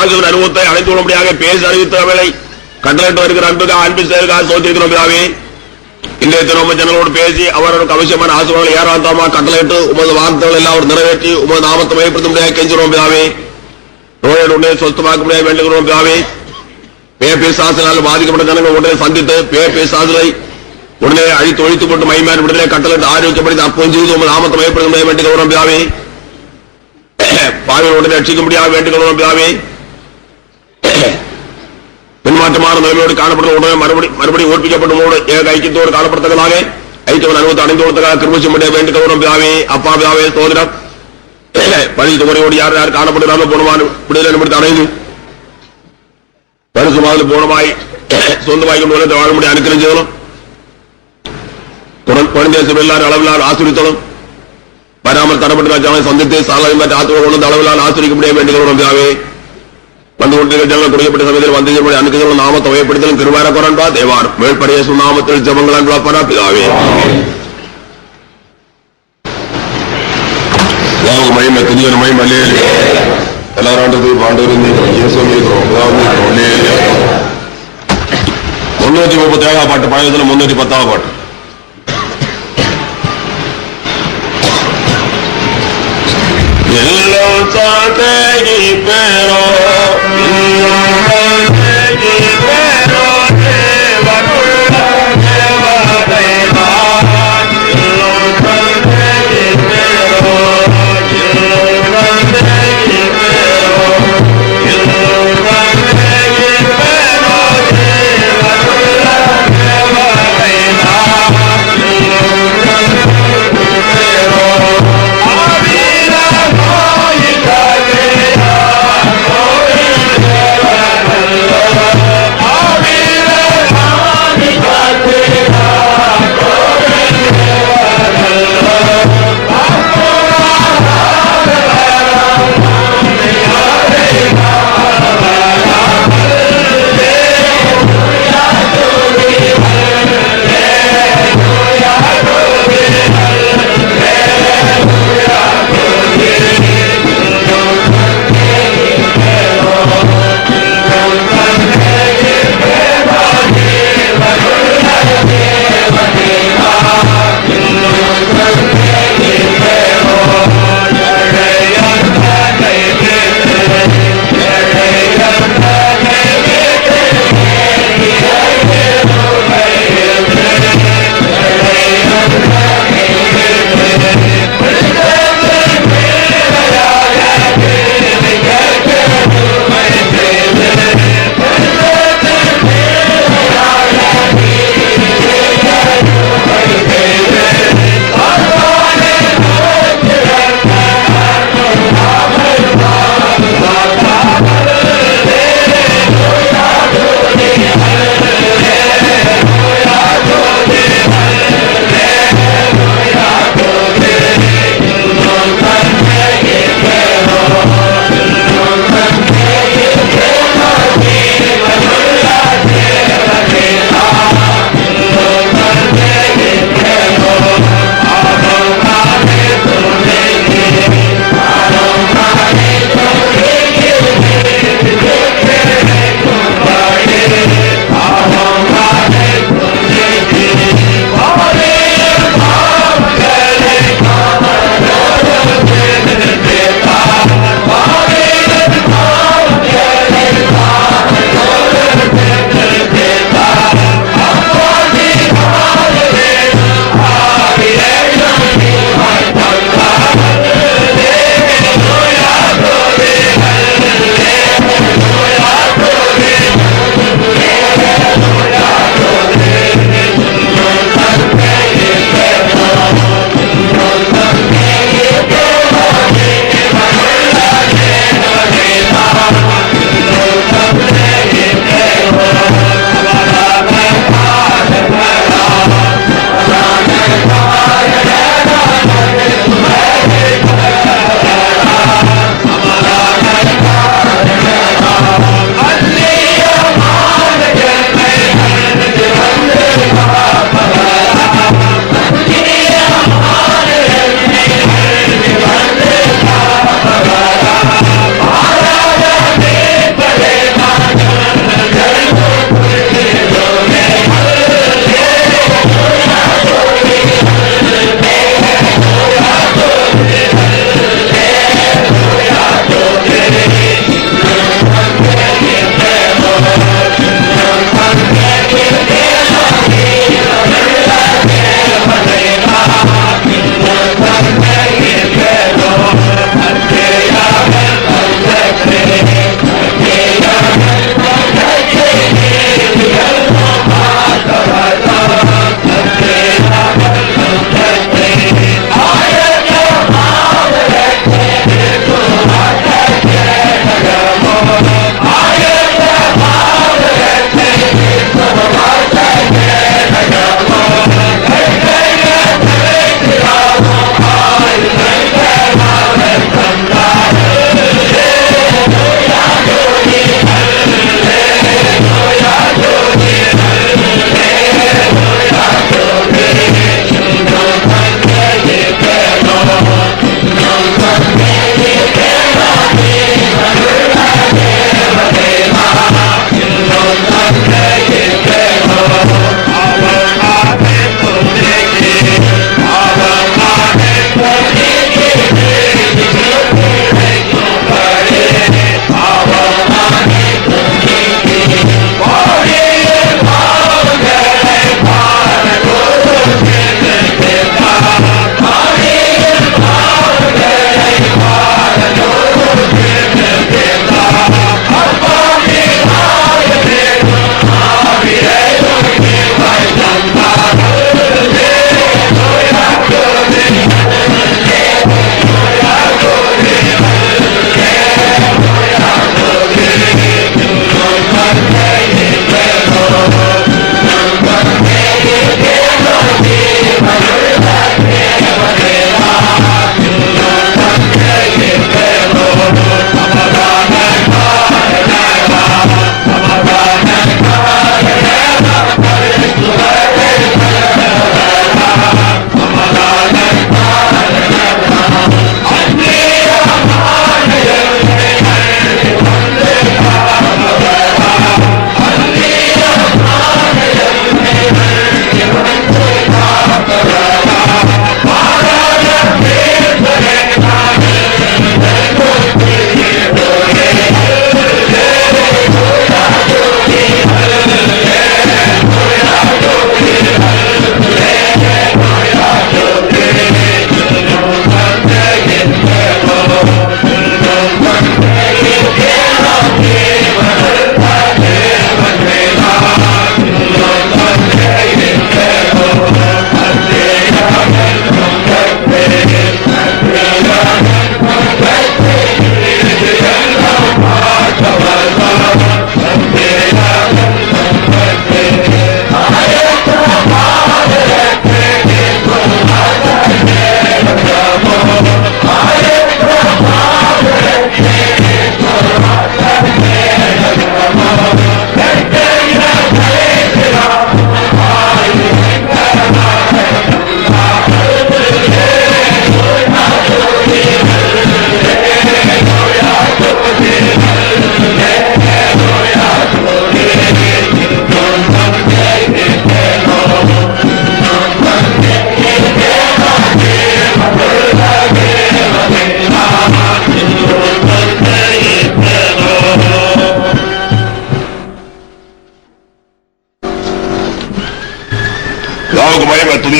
அனுபவத்தை அனைத்து கொள்ளும்படியாக பேசி அறிவித்தவர்களை கட்டளையிட்டு வருகிற அன்பு செயலுக்காக சோதிக்கிறோம் பிதாவே. இன்றைய தினம் ஜனங்களோடு பேசி அவர்களுக்கு அவசியமான ஆசிரியர்களை ஏராளமா கட்டளையிட்டு உமது வார்த்தைகள் எல்லாம் நிறைவேற்றி உமது நாமத்தை மேம்படுத்த முடியாது கெஞ்சுறோம் பிதாவே. நோயோடு உடனே சொஸ்தமாக்க முடியாது வேண்டுகிறோம் பிதாவே. பேசாசலால் பாதிக்கப்பட்ட ஜனங்கள் உடனே சந்தித்து பேசாசலை உடனே அழித்து ஒழித்து போட்டு மைமான் விடுதலை கட்டளையிட்டு ஆரோக்கியப்படுத்தி அப்போது செய்து உமது நாமத்தை மேம்படுத்த முடியாது வேண்டுகிறோம் பிதாவே. பாவியை உடனே ரட்சிக்க முடியாது வேண்டுகிறோம் பிதாவே. பின்மாற்றமான நிலைமையோடு காணப்படுத்த உடனே மறுபடியும் ஓர்ப்பிக்கப்பட்டோடு ஏக ஐக்கியத்தோடு காணப்படுத்ததாக ஐக்கியம் அனுபவத்தை அடைந்து கொடுத்ததாக கிருமிச்சு முடிய வேண்டுகிறோம் பிதாவே. அப்பா பிதாவே சோதரம் பழி துறையோடு யார் யார் காணப்படுகிறாரோ போனமான விடுதலை நிமிடத்தை அடைந்து பரிசுமாதிரி போனமாய் சொந்த வாய்க்கும் உலகத்தை வாழ முடிய அனுக்கிரஞ்சலும் குழந்தை எல்லாரும் அளவிலால் ஆசிரியத்தலும் வராமல் தரப்பட்ட ராஜாவை சந்தித்து சாலை ஆத்துவ கொண்டு அளவிலால் ஆசிரிக்க முடிய வேண்டுகிறோம் பிதாவே. வந்து கொண்டிருக்கிற ஜனங்கள் குறைக்கப்பட்ட சமயத்தில் வந்து அனுக்கிறோம் நாமத்தை வயப்படுத்தலும் திருவார குரன்பா தேவார் மேற்படைய நாமத்தில் ஜபங்கள் அன்பா பிதாவே. மகிமை துணியன் மகிமை எல்லாராண்டது பாண்டவரும் 337 பாட்டு பழையதுல 310 பாட்டு. எல்லாம் சாட்டை பேரோ Amen.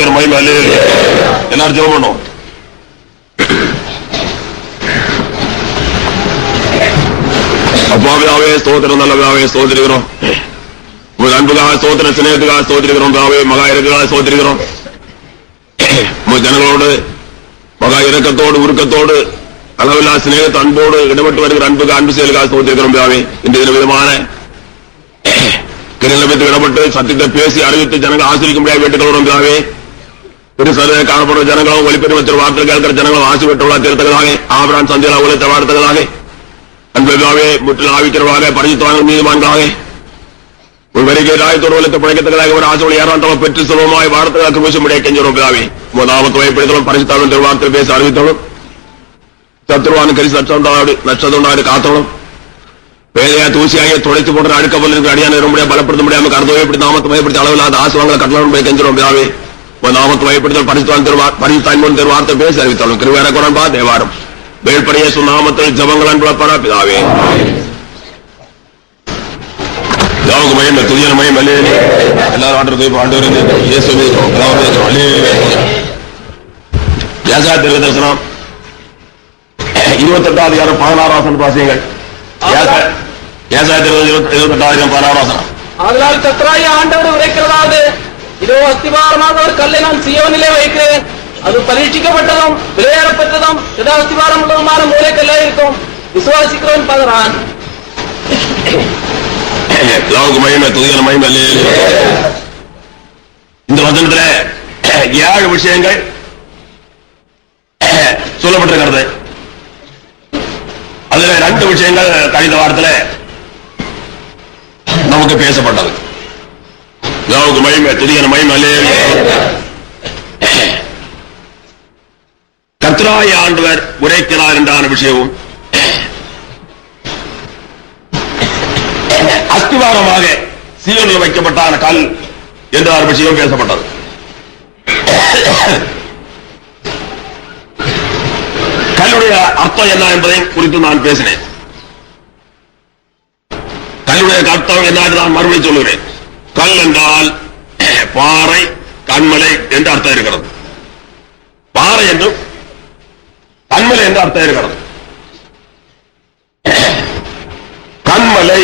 துதிகர மகிமை அல்லேலூயா. எல்லாரும் ஜெபம் பண்ணுவோம். அப்பாவே ஸ்தோத்திரம், நல்லவே ஸ்தோத்திரிக்கிறோம். உங்கள் அன்புக்காக ஸ்தோத்திரம், சிநேகத்துக்காக ஸ்தோத்திரிக்கிறோம். மகா இறக்கத்துக்காக ஸ்தோத்திரிக்கிறோம். உங்கள் ஜனங்களோடு மகா இரக்கத்தோடு உருக்கத்தோடு அளவில்லா சிநேகத்து அன்போடு இடப்பட்டு வருகிற அன்புக்கு அன்பு செயலுக்காக ஸ்தோத்திரிக்கிறோம். இன்றைய விதமான கிரலபத்து இடப்பட்டு சத்தியத்தை பேசி அறிவித்து ஜனங்கள் ஆசிரிக்க முடியாது வேண்டுகிறோம். பெருசாக காணப்படுற ஜனங்களும் ஒளிப்பெரும் வச்ச வார்த்தை கேட்கிற ஜனங்களும் ஆசி பெற்றுள்ள தீர்த்தங்களாக ஆபரான் சந்தையில் உலகத்தை வார்த்தைகளாக அன்பாவே முற்றிலும் ஆவிக்கிறவாக பரிசுத்தவான்கள் நீதிமான்களாக ஒரு வரிகை ராயத்தோடு உலகத்தை பிழைக்கத்தக்கதாக ஒரு ஆசை ஏறாண்டவம் பெற்று சுலபமாய் வார்த்தைகளுக்கு விஷயமுடைய கெஞ்சரும் பிதாவே நாமத்தை வயப்படுத்தலும் பரிசுத்தாவின் வார்த்தை பேசி அறிவித்தலும் சத்துருவான கரிசி நட்சத்திரம் காத்தலும் வேலையா தூசியாக துடைத்து போன்ற அடுக்கப்பல் அடியான முடிய பலப்படுத்த முடியாம கருத்து வயப்படுத்தி நாமத்தை வயப்படுத்தி அளவில்லாத ஆசுவாங்களை கட்டளை கெஞ்சரும் பிதாவே நாமத்தை வயப்படுத்தல் பரிசுத்தான் வார்த்தை பேசி அறிவித்தாலும் கிருவேர குரன்பா தேவாரம் வேள்படைய சுநாமத்தில் ஜபங்கள் அன்பளப்பான பிதாவே யாவுக்கு மயம் துதியான மயம் அல்லேலூயா. எல்லாரும் ஆண்டவருக்கு ஆண்டவருக்கு இயேசுவே அல்லேலூயா. ஏசாயா தீர்க்கதரிசனம் 28வது அதிகாரம் 16வது வசனம் வாசியுங்கள். ஏசாயா தீர்க்கதரிசனம் 28வது அதிகாரம் 16வது வசனம். ஆதலால் கர்த்தராகிய ஆண்டவர் உரைக்கிறதாவது, இதோ அஸ்திபாரமாக ஒரு கல்லை நான் சீயோனிலே வைக்கிறேன், அது பரீட்சிக்கப்பட்டதும் விலையேறப்பட்டதும் அஸ்திபாரம் உள்ளதுமான மூலைக்கல்ல இருக்கும், விசுவாசிக்கிறவன் பதறான். இந்த வசனத்துல 7 விஷயங்கள் சொல்லப்பட்டிருக்கிறது. அதுல 2 விஷயங்கள் கழிந்த வாரத்தில் நமக்கு பேசப்பட்டது. மகிமை துதியான மகிமை அல்லேலூயா. கர்த்தராகிய ஆண்டவர் உரைக்கிறார் என்றான விஷயமும் அஸ்திவாரமாக சீயோனில் வைக்கப்பட்டான கல் என்ற விஷயம் பேசப்பட்டது. கல்லுடைய அர்த்தம் என்ன என்பதை குறித்து நான் பேசினேன். கல்லுடைய அர்த்தம் என்ன என்று நான் மறுபடியும் சொல்லுகிறேன். கல் என்றால் பாறை, கண்மலை என்று அர்த்தம் இருக்கிறது. பாறை என்றும் கண்மலை என்று அர்த்தம் இருக்கிறது. கண்மலை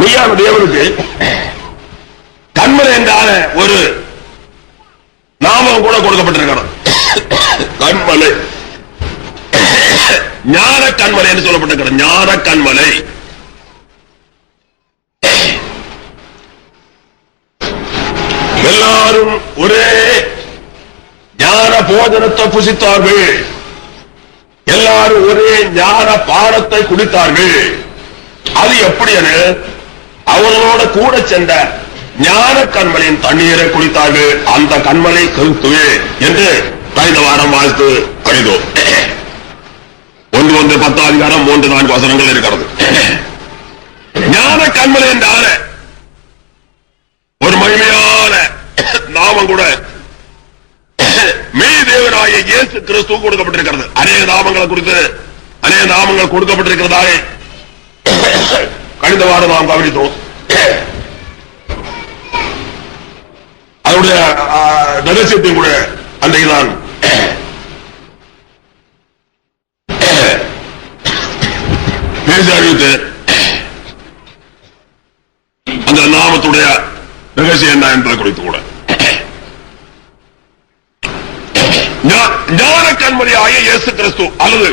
மெய்யான தேவனுக்கு கண்மலை என்றான ஒரு நாமம் கூட கொடுக்கப்பட்டிருக்கிறது. கண்மலை ஞான கண்மலை என்று சொல்லப்பட்டிருக்கிறது. ஞான கண்மலை எல்லாரும் ஒரே ஞான போஜனத்தை புசித்தார்கள். எல்லாரும் ஒரே ஞான பானத்தை குடித்தார்கள். அது எப்படி என அவர்களோட கூட சென்ற ஞான கண்மலையின் தண்ணீரை குடித்தார்கள். அந்த கண்மலை கிறிஸ்துவே என்று கழிந்த வாரம் வாழ்த்து அறிந்தோம். 1:10 அதிகாரம் 3-4 வசனங்கள் இருக்கிறது. ஞான கண்மலை என்றால ஒரு மகிமையான நாமம் கூட மெய் தேவனாகிய இயேசு கிறிஸ்து கொடுக்கப்பட்டிருக்கிறது. அநேக நாமங்களை குறித்து அநேக நாமங்கள் கொடுக்கப்பட்டிருக்கிறதாக கழிந்த வாரம் நாம் கவனித்தோம். அதனுடைய ரகசியத்தையும் கூட அன்றைக்கு நான் பேசி அறிவித்து அந்த நாமத்துடைய ரகசியம் என்ன என்பதை குறித்து கூட ஞான கண்மணியாகிய இயேசு கிறிஸ்து அல்லது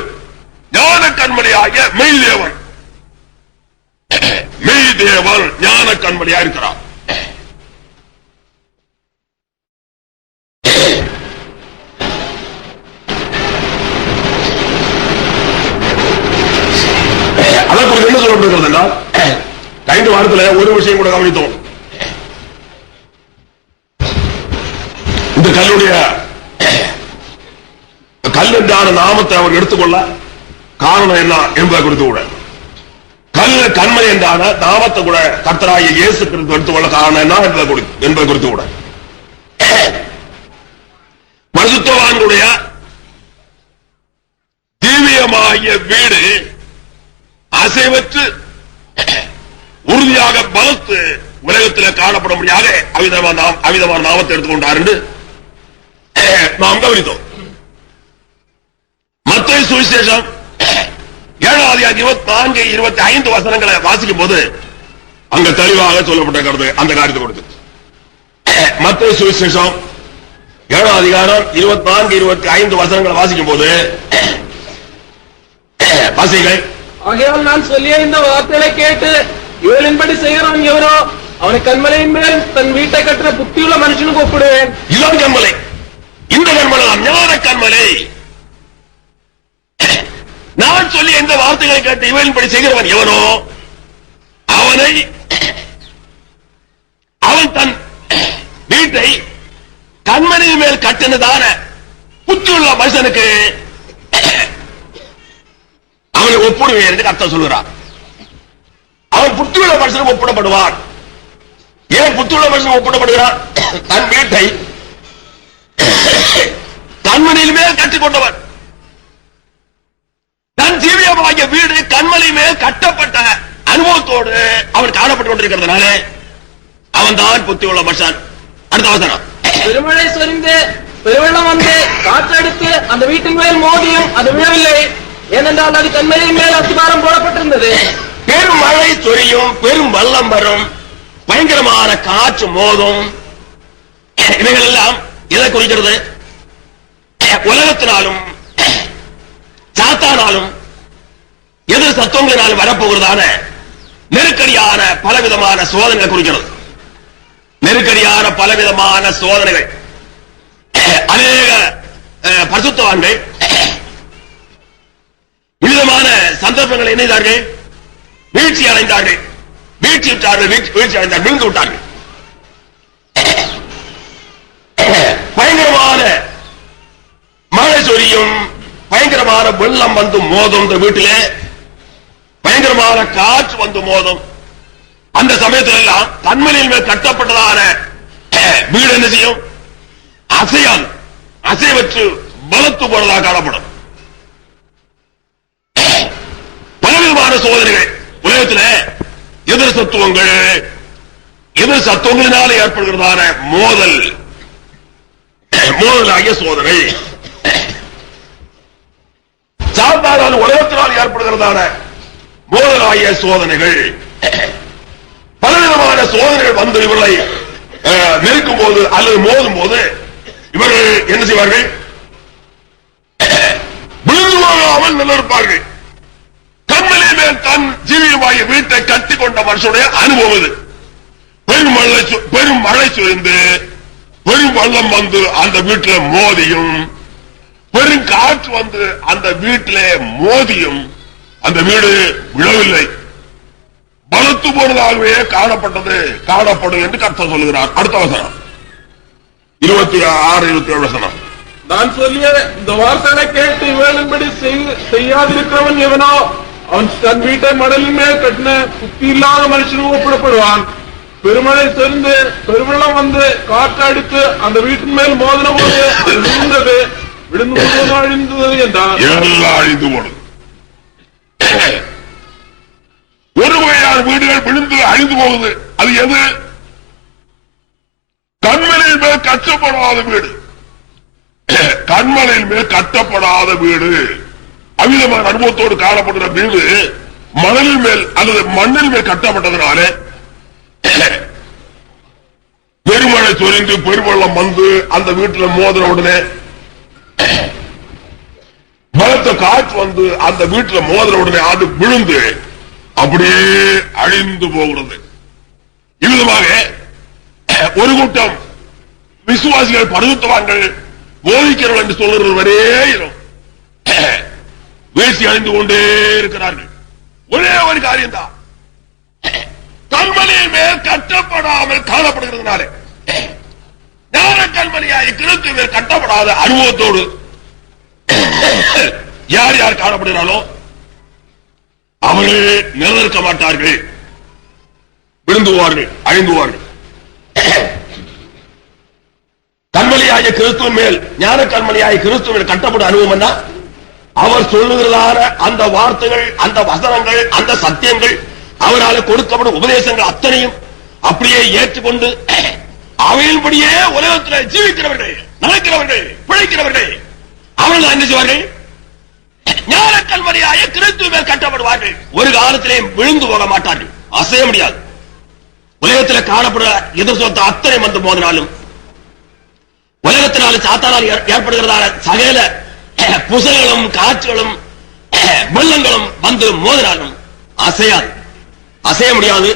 ஞான கண்மணியாகிய மெய் தேவன். மெய் தேவன் ஞான கண்மணியா இருக்கிறார். அதற்கு என்ன சொல்லப்படுகிறது என்றால் 5 வாரத்தில் ஒரு விஷயம் கூட கவனித்தோம். இந்த கல்லுடைய கல் என்றான நாமத்தை அவர் எடுத்துக்கொள்ள காரணம் என்ன என்பதை குறித்து கூட கண்மலை என்றான நாமத்தை கூட கர்த்தராகிய இயேசு கிறிஸ்து எடுத்துக்கொள்ள காரணம் என்ன என்பதை குறித்து கூட பரிசுத்தவான்களுடைய தீவியமாகிய வீடு அசைவற்று உறுதியாக பலத்து உலகத்தில் காணப்படும்படியாக அவிதமான நாமத்தை எடுத்துக்கொண்டார் என்று நாம் கவனித்தோம். மத்தேயு சுவிசேஷம் 7:24-25 வசனங்களை வாசிக்கும் போது அங்க தெளிவாக சொல்லப்பட்ட கருத்து அந்த காரியத்தை கொடுத்து மத்தேயு சுவிசேஷம் 7:24-25 வசனங்களை வாசிக்கும் போது வாசிகள். ஆகையால் நான் சொல்லிய இந்த வார்த்தைகளை கேட்டு இவளின்படி செய்கிறான் எவரோ அவனை கண்மலையின் மேல் தன் வீட்டை கட்டின புத்தியுள்ள மனுஷனுக்கு ஒப்பிடுவேன். இதுதான் கண்மலை. இந்த கண்மலை ஞான கண்மலை. நான் சொல்லி இந்த வார்த்தைகளை கேட்டு இவளின்படி செய்கிறவன் எவனோ அவன் தன் வீட்டை கண்மலையின் மேல் கட்டினதான புத்தியுள்ள மனுஷனுக்கு அவனை ஒப்பிடுவேன் என்று அர்த்தம் சொல்கிறார். அவன் புத்தியுள்ள மனுஷனுக்கு ஒப்பிடப்படுவான். ஏன் புத்தியுள்ள மனுஷனுக்கு ஒப்பிடப்படுகிறான்? தன் வீட்டை கண்மலையின் மேல் கட்டிக் கொண்டவன். தன் ஜீவியமாகிய வீடு கண்மலை மேல் கட்டப்பட்ட அனுபவத்தோடு அவன் காணப்பட்டுக் கொண்டிருக்கிறதுனால அவன் தான் புத்தியுள்ள மனுஷன். அடுத்த வசனம். பெருமழை சொரிந்து பெருவெள்ளம் வந்து காற்றெடுத்து அந்த வீட்டின் மேல் மோதியும் அது விழவில்லை. ஏனென்றால் அது கண்மலையின் மேல் அஸ்திபாரம் போடப்பட்டிருந்தது. பெரும் மழை சொரியும், பெரும் வெள்ளம் வரும், பயங்கரமான காற்று மோதும். இவைகள் எல்லாம் எதை குறிக்கிறது? உலகத்தினாலும் சாத்தானாலும் எதிர் சத்துவங்களினாலும் வரப்போகிறதான நெருக்கடியான பலவிதமான சோதனைகளை குறிக்கிறது. நெருக்கடியான பலவிதமான சோதனைகள். அநேக பரிசுத்தவான்கள் விதமான சந்தர்ப்பங்களை இணைந்தார்கள், வீழ்ச்சி அடைந்தார்கள், வீழ்ச்சி அடைந்தார்கள், விழுந்து விட்டார்கள். பயங்கரமான மழை சொரியும், பயங்கரமான வெள்ளம் வந்து மோதும், இந்த வீட்டிலே பயங்கரமான காற்று வந்து மோதும். அந்த சமயத்தில் எல்லாம் கண்மலையின் மேல் கட்டப்பட்டதான வீடு என்ன செய்யும்? அசையாது, அசைவற்று பலத்து போனதாக காணப்படும். பலவிதமான சோதனைகள் உலகத்தில் எதிர் சத்துவங்களினால ஏற்படுகிறதான மோதலாகிய சோதனை, சாத்தானால் உலகத்தினால் ஏற்படுகிறதான மோதலாகிய சோதனைகள், பலவிதமான சோதனைகள் வந்து இவர்களை நெருக்கும் போது அல்லது மோதும் போது இவர்கள் என்ன செய்வார்கள்? விழுந்து போகாமல் நிலைப்பார்கள். கண்மலை மேல் தன் ஜீவியமாகிய வீட்டை கட்டிக் கொண்ட மனுஷனுடைய அனுபவம் இது. பெரும் மழை சுரிந்து பெரும் வெள்ளம் வந்து அந்த வீட்டில் மோதியும், பெரும் காற்று வந்து அந்த வீட்டிலே மோதியும் அந்த வீடு விழவில்லை, பலத்து போனதாகவே காணப்படும் என்று கர்த்தர் சொல்லுகிறார். அடுத்த வசனம் 26-27 வசனம். நான் சொல்லிய இந்த வார்த்தைகளை கேட்டு இவளின்படி செய்யாதிருக்கிறவன் எவனோ அவன் தன் வீட்டை மணலின் மேல் கட்டின புத்தி இல்லாத மனுஷனுக்கு ஒப்பிடப்படுவான். பெருமழை சொரிந்து பெருவெள்ளம் வந்து காற்று அடித்து அந்த வீட்டின் மேல் மோதின போது விழுந்தது, விழுந்து அழிந்தது என்றார். எல்லாம் அழிந்து போனது. ஒரு வகையான வீடுகள் விழுந்து அழிந்து போகுது. அது எது? கண்மலையின் மேல் கட்டப்படாத வீடு. கண்மலையின் மேல் கட்டப்படாத வீடு, அவ்விதமான அனுபவத்தோடு காணப்படுகிற வீடு மணலின் மேல் அல்லது மண்ணில் மேல் கட்டப்பட்டதனால பெருமழை சொரிந்து பெருவெள்ளம் வந்து அந்த வீட்டில் மோதின உடனே, பலத்த காற்று வந்து அந்த வீட்டில் மோதின உடனே அது விழுந்து அப்படியே அழிந்து போகிறது. இவ்விதமாக ஒரு கூட்டம் விசுவாசிகள், பரிசுத்தவான்கள், போதிக்கிறவர்கள் என்று சொல்லுறது வரையிலும் வீழ்ச்சி அடைந்து கொண்டே இருக்கிறார்கள். ஒரே ஒரு காரியம் தான், கண்மலையின் மேல் கட்டப்படாமல் காணப்படுகிறதுனால ஞான கண்மலையாய் கிறிஸ்து மேல் கட்டப்படாத அனுபவத்தோடு யார் யார் காணப்படுகிறாரோ அவர்கள் நிலநிற்க மாட்டார்கள், விழுந்துவார்கள், அழிந்துவார்கள். கண்மலையாய கிறிஸ்துவின் மேல், ஞான கண்மலையாய கிறிஸ்துவின் கட்டப்படும் அனுபவம் என்ன? அவர் சொல்லுகிறதான அந்த வார்த்தைகள், அந்த வசனங்கள், அந்த சத்தியங்கள், அவரால் கொடுக்கப்படும் உபதேசங்கள் அத்தனையும் அப்படியே ஏற்றுக்கொண்டு அவையின்படியே உலகத்தில் ஜீவிக்கிறவர்கள், நடக்கிறவர்கள், பிழைக்கிறவர்கள் அவர்கள் என்ன செய்வார்கள்? ஞான கல்வரியாய கிறிஸ்துவின் மேல் கட்டப்படுவார்கள். ஒரு காலத்திலே விழுந்து போக மாட்டார்கள், அசைய முடியாது. உலகத்தில் காணப்படுற எதிர்சொத்த அத்தனை வந்து போதினாலும், உலகத்தினால் சாத்தானால் ஏற்படுகிறதான சகல புசல்களும் காற்றுகளும் வெள்ளங்களும் வந்து மோதினாலும் அசையாது, அசைய முடியாது.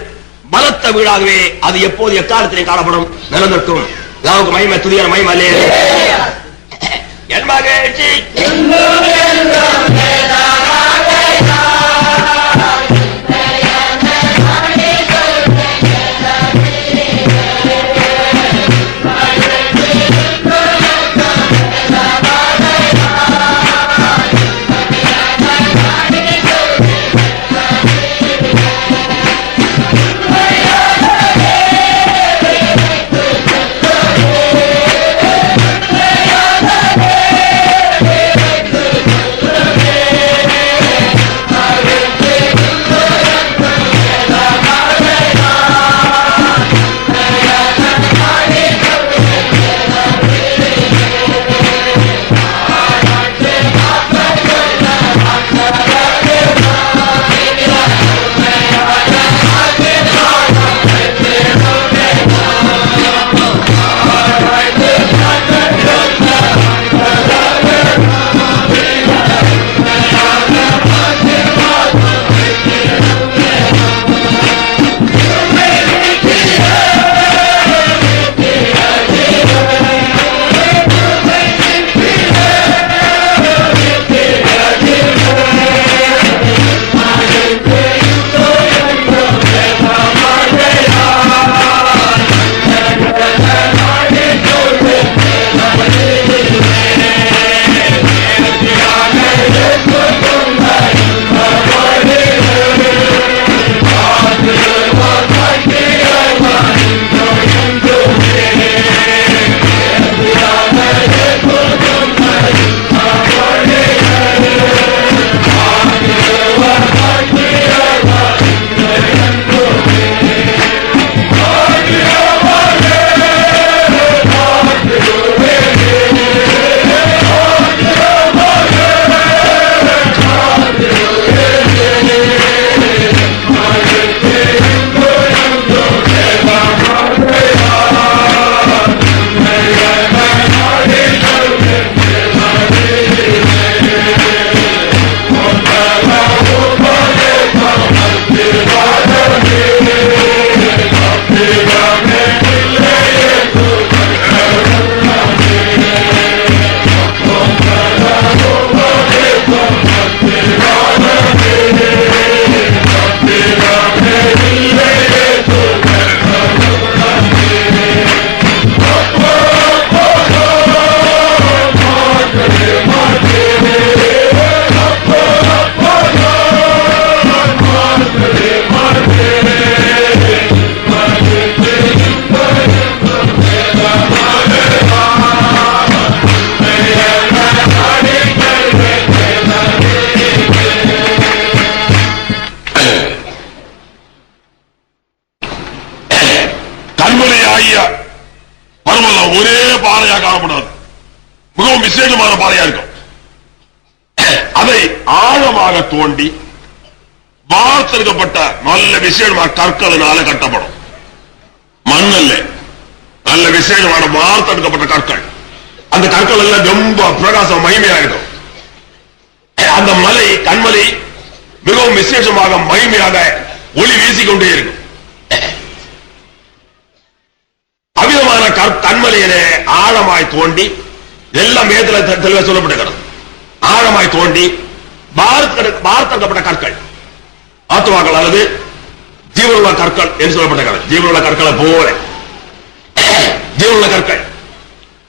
பலத்த வீடாகவே அது எப்போது எக்காலத்திலே காணப்படும், நிலநிற்கும். நமக்கு மகிமை, துதியான மகிமை என் மகிழ்ச்சி ஒரே பாறையா காணப்படாது, மிகவும் விசேஷமான பாறையா இருக்கும். அதை ஆழமாக தோண்டி வார்த்தெடுக்கப்பட்ட நல்ல விசேஷமான கற்களினால கட்டப்படும். மண்ணல்ல, நல்ல விசேஷமான வார்த்தெடுக்கப்பட்ட கற்கள். அந்த கற்கள் எல்லாம் ரொம்ப பிரகாசம் மகிமையா இருக்கும். அந்த மலை, கண்மலை மிகவும் விசேஷமாக மகிமையாக ஒளி வீசிக்கொண்டே இருக்கும். அவிதமான கண்மலையிலே ஆழமாய் தோண்டி, எல்லாம் மேத்துல தெளிவாக சொல்லப்பட்டிருக்கிறது. ஆழமாய் தோண்டி வார்த்தெடுக்கப்பட்ட கற்கள், ஆத்துவாக்கள் அல்லது ஜீவனுள்ள கற்கள் என்று சொல்லப்பட்டிருக்கிறது. ஜீவனுள்ள கற்களை போல ஜீவனுள்ள கற்கள்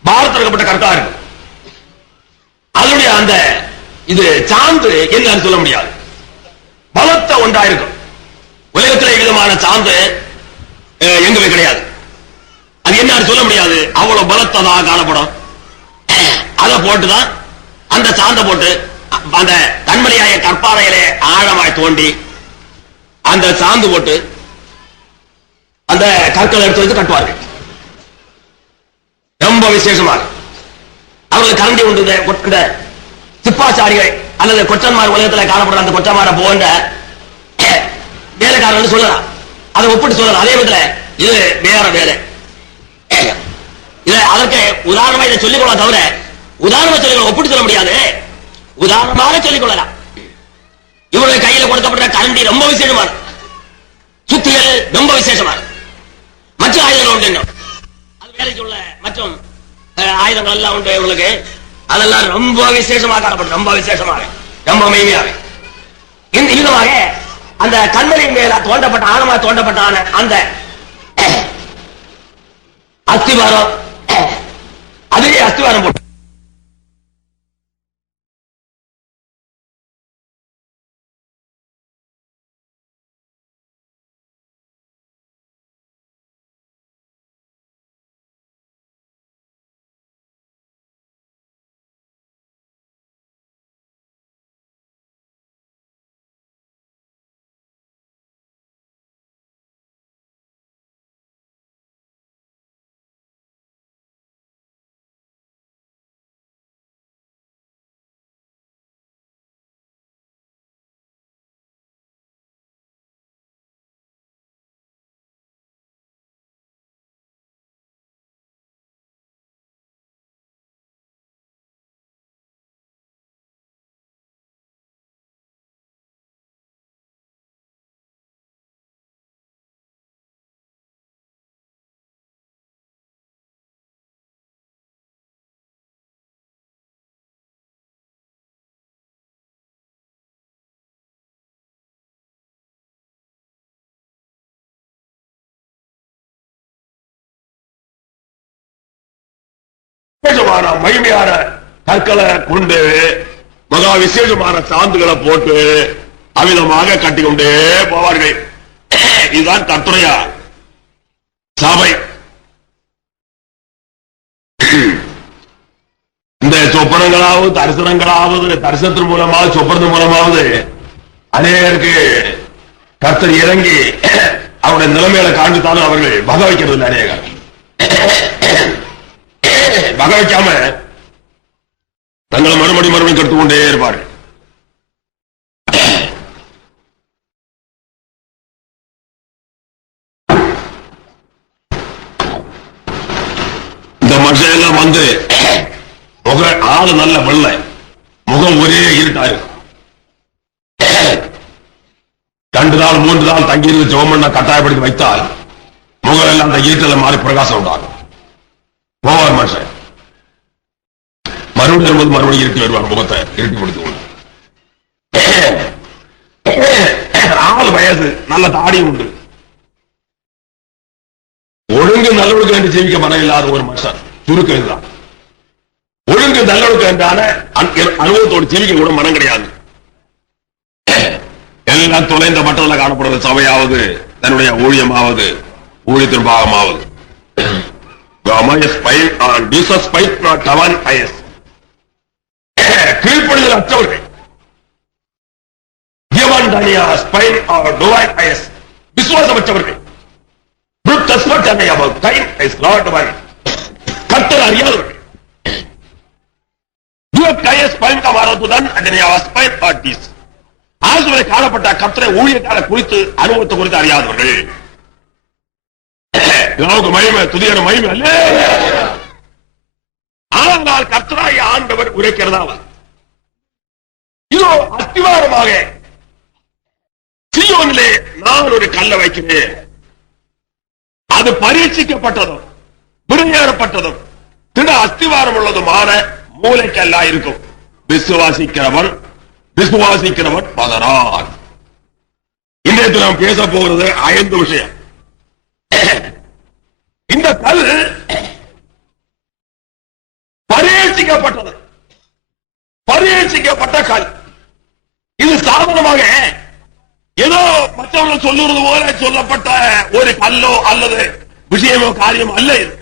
வார்த்தெடுக்கப்பட்ட கற்களா இருக்கு. அதனுடைய அந்த இது சாந்து என்னன்னு சொல்ல முடியாது, பலத்த ஒன்றா இருக்கும். உலகத்தில் விதமான சாந்து எங்குமே கிடையாது. அது என்ன சொல்ல முடியாது, அவ்வளவு பலத்ததாக காணப்படும். அதை போட்டுதான் அந்த சாந்த போட்டு அந்த கண்மணியாய கற்பாறையிலே ஆழமாய் தோண்டி அந்த சாந்து போட்டு அந்த கற்களை எடுத்து வச்சு கட்டுவார்கள். ரொம்ப விசேஷமாக அவர்கள் கரண்டி உண்டு கொண்ட சிப்பாச்சாரிகள் அல்லது கொற்றன்மார் உலகத்தில் காணப்படுற அந்த கொற்றமார போன்ற வேலைக்காரர்கள் சொல்லலாம். அதை ஒப்பிட்டு சொல்லலாம். அதே விதத்தில் இது வேற வேலை. அதற்கு உதாரணமா இதை சொல்லிக் கொள்ள தவிர உதாரணமா சொல்லிக் ஒப்பிட்டு சொல்ல முடியாது. உதாரணமாக சொல்லிக் கொள்ளலாம். இவருடைய கையில் கொடுக்கப்பட்ட கரண்டி ரொம்ப விசேஷமான, சுத்திகள் ரொம்ப விசேஷமான, மற்ற ஆயுதங்கள் உண்டு. இன்னும் அது வேலைக்கு உள்ள மற்றும் ஆயுதங்கள் எல்லாம் உண்டு இவங்களுக்கு. அதெல்லாம் ரொம்ப விசேஷமாக காணப்படும். ரொம்ப விசேஷமாக, ரொம்ப மெய்மையாக இந்த விதமாக அந்த கண்மணி மேல தோண்டப்பட்ட ஆழமா தோண்டப்பட்ட அந்த அஸ்திவாரம், அதே அஸ்திவாரம் போட்டு விசேஷமான மகிமையான கற்களை கொண்டு மகா விசேஷமான சாந்துகளை போட்டு அமிதமாக கட்டிக்கொண்டே போவார்கள். இதுதான் கர்த்தருடைய சபை. இந்த சொப்பனங்களாவது தரிசனத்தின் மூலமாவது சொப்பனத்தின் மூலமாவது அநேகருக்கு கர்த்தர் இறங்கி அவருடைய நிலைமையில காண்பித்தாலும் அவர்கள் பக வைக்கிறது இல்லை. அநேகர் பக வைக்காம தங்களை மறுபடியும் கற்றுக்கொண்டே இருப்பார்கள். இந்த மனுஷன் எல்லாம் வந்து ஆளு நல்ல வெள்ளை, முகம் ஒரே இருட்டா இருக்கும். 2 நாள் 3 நாள் தங்கியிருந்து ஜெபம் கட்டாயப்படுத்தி வைத்தால் முகம் எல்லாம் அந்த இருட்டில மாறி பிரகாசம் உண்டாகும். போவார் மனுஷன் மறுபடியும் இருட்டி வருவார். முகத்தை இருட்டி கொடுத்து ஆள் வயசு, நல்ல தாடி உண்டு, ஒழுங்கு நல்லொழுக்கு என்று ஜீவிக்க மனம் இல்லாத ஒரு மனுஷன் சுருக்கம் இதுதான். ஒழுங்கு நல்லொழுக்கு என்றான அனுபவத்தோடு ஜீவிக்க கூட மனம் கிடையாது. எல்லாம் தொலைந்த மட்டத்தில் காணப்படுற சபையாவது தன்னுடைய ஊழியமாவது ஊழியத்தின் பாகமாவது கீழ்ப்படுதல் அற்றவர்கள் விசுவாசமற்றவர்கள் கர்த்தர் அறியாதவர்கள் ஆசுவரை காணப்பட்ட கர்த்தரை ஊழியக்கார குறித்து அனுபவத்தை குறித்து அறியாதவர்கள். மகிமை துதியான மகிமை அல்ல. ஆனால் கர்த்தராகிய ஆண்டவர் உரைக்கிறதா, இதோ அஸ்திவாரமாக சீயோனிலே நான் ஒரு கல்லை வைக்கிறேன், அது பரீட்சிக்கப்பட்டதும் விரும்பப்பட்டதும் திட அஸ்திவாரம் உள்ளதுமான மூளைக்கல்லா இருக்கும். விசுவாசிக்கிறவன் பதறான். இன்றைக்கு நாம் பேச போகிறது 5 விஷயம். இந்த கல் பரீட்சிக்கப்பட்ட கல். இது சாதாரணமாக ஏதோ மற்றவர்கள் சொல்லுவது போல சொல்லப்பட்ட ஒரு கல்லோ அல்லது விஷயமோ காரியம் அல்ல. இது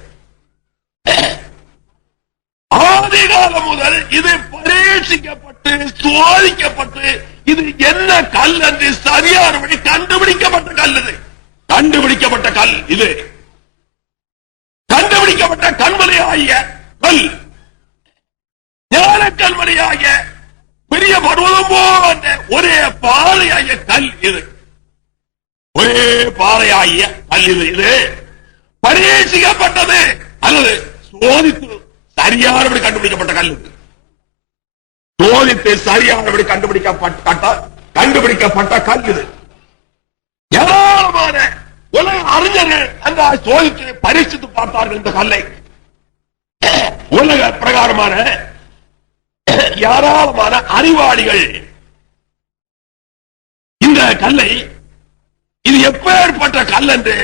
ஆதி காலம் முதல் இது பரீட்சிக்கப்பட்டு சோதிக்கப்பட்டு இது என்ன கல் என்று சரியானபடி கண்டுபிடிக்கப்பட்ட கல். இது கண்டுபிடிக்கப்பட்ட கல். இது கண்டுபிடிக்கப்பட்ட கண்மலையாகிய கல், ஞான கண்மலையாகிய பெரிய பர்வதம் போன்ற ஒரே பாறையாகிய கல் இது. ஒரே பாறையாகிய கல் இது பரீட்சிக்கப்பட்டது அல்லது சோதித்து சரியானபடி கண்டுபிடிக்கப்பட்ட கல். சோதித்து சரியானபடி கண்டுபிடிக்கப்பட்ட கல் இது. ஏராளமான உலக அறிஞர்கள் அந்த சோதித்து பரீட்சித்து பார்த்தார்கள். இந்த கல்லை உலக பிரகாரமான ஏராளமான அறிவாளிகள் இந்த கல்லை இது எப்பேற்பட்ட கல் என்று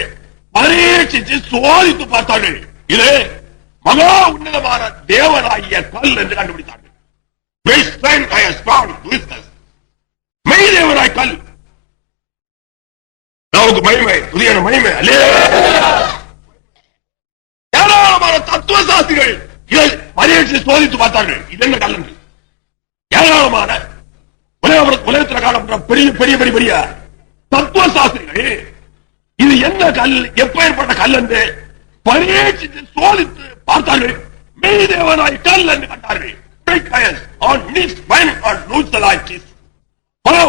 பரீட்சித்து சோதித்து பார்த்தார்கள். இது மகா உன்னதமான தேவனாகிய கல் என்று கண்டுபிடித்தார்கள். மெய் தேவனாய் கல். நமக்கு மகிமை, புதிய மகிமை. ஏராளமான தத்துவ சாஸ்திரிகள் இதை பரீட்சித்து சோதித்து பார்த்தார்கள். இது என்ன கல் என்று. ஏராளமான உலகத்தில் காணப்பட்ட பெரிய பெரிய பெரிய பெரிய தத்துவ சாஸ்திரிகள் இது என்ன கல், எப்பேற்பட்ட கல் என்று பரீட்சித்து சோதித்து பார்த்தார்கள். மெய் தேவனாய் கல் என்று கண்டார்கள்.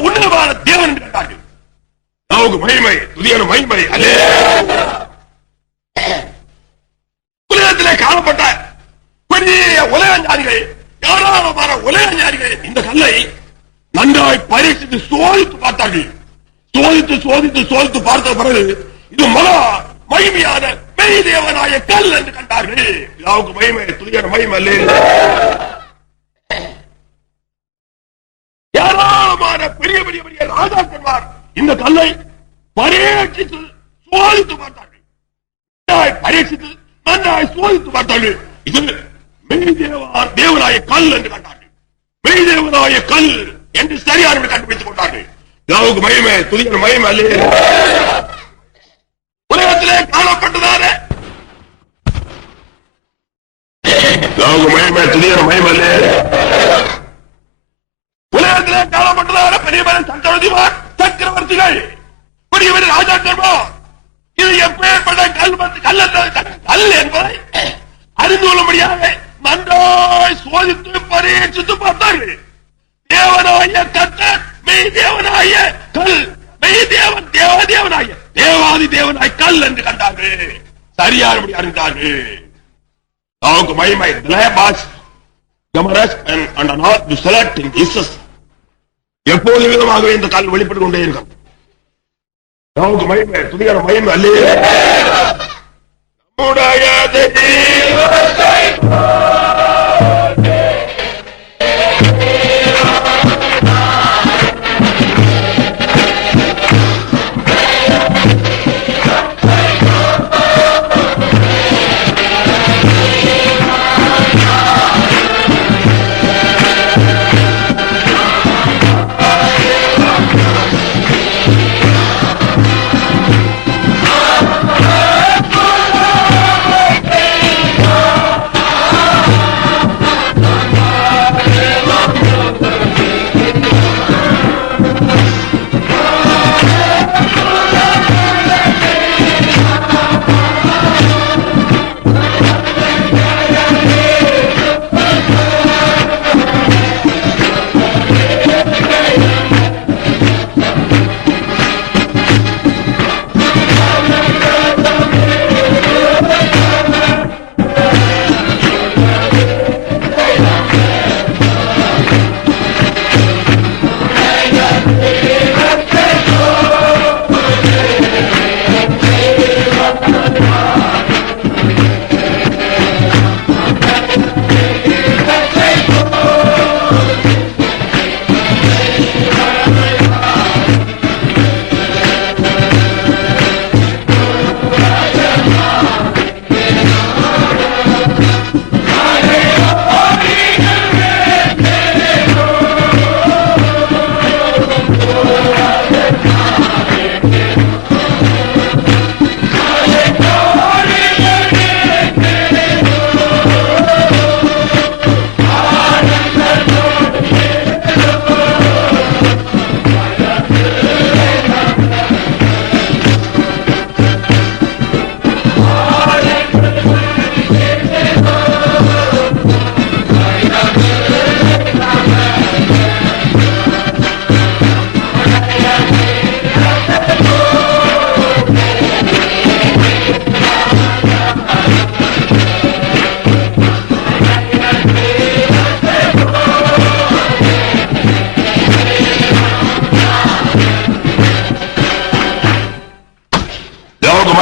உன்னதமான தேவன் என்று கண்டார்கள். நமக்கு மகிமை, புதிய மகிமை. உலகத்திலே காணப்பட்ட பெரிய உலக ஞானிகள், ஏராளமான உலக ஞானிகள் இந்த கல்லை நன்றாய் பரீட்சித்து சோதித்து பார்த்தார்கள். சோதித்து சோதித்து சோதித்து பார்த்த பிறகு இது மகா மகிமையான மெய் தேவனாய கல் என்று கண்டார்கள். நமக்கு மகிமை, புதிய மகிமை. ஏராளமான பெரிய பெரிய பெரிய ராஜாக்கன்மார் இந்த கல்லை பரீட்சித்து சோதித்து பார்த்தார்கள். பரீட்சித்து நன்றாய் சோதித்து பார்த்தார்கள். இது மெய் தேவனாய கல் என்று கண்டார்கள். மெய் தேவனாய கல் என்று சரியான கண்டுபிடித்துக் கொண்டார்கள். நமக்கு மகிமை, புதிய மகிமை. உலகத்திலே காணப்பட்டதான நமக்கு மகிமை, புதிய மகிமை. உலகத்திலே காணப்பட்டதான பெரிய பெரிய சக்கரவர்த்திகள், பெரிய பெரிய ராஜாக்கள்மா இது எப்பேற்பட்ட கல் என்பதை அறிந்து கொள்ள முடியாத நன்றாய் சோதித்து பரீட்சித்து பார்த்தார்கள். தேவனாய கர்த்தர், மெய் தேவனாய கல், மெய் தேவன் தேவாதிய கல் என்று கண்டார்கள். சரியானபடி அறிந்தார்கள். நமக்கு மகிமை. எப்போது விதமாகவே இந்த கல் வெளிப்பட்டு கொண்டே இருக்கும். நமக்கு மகிமை, புதிய மகிமை.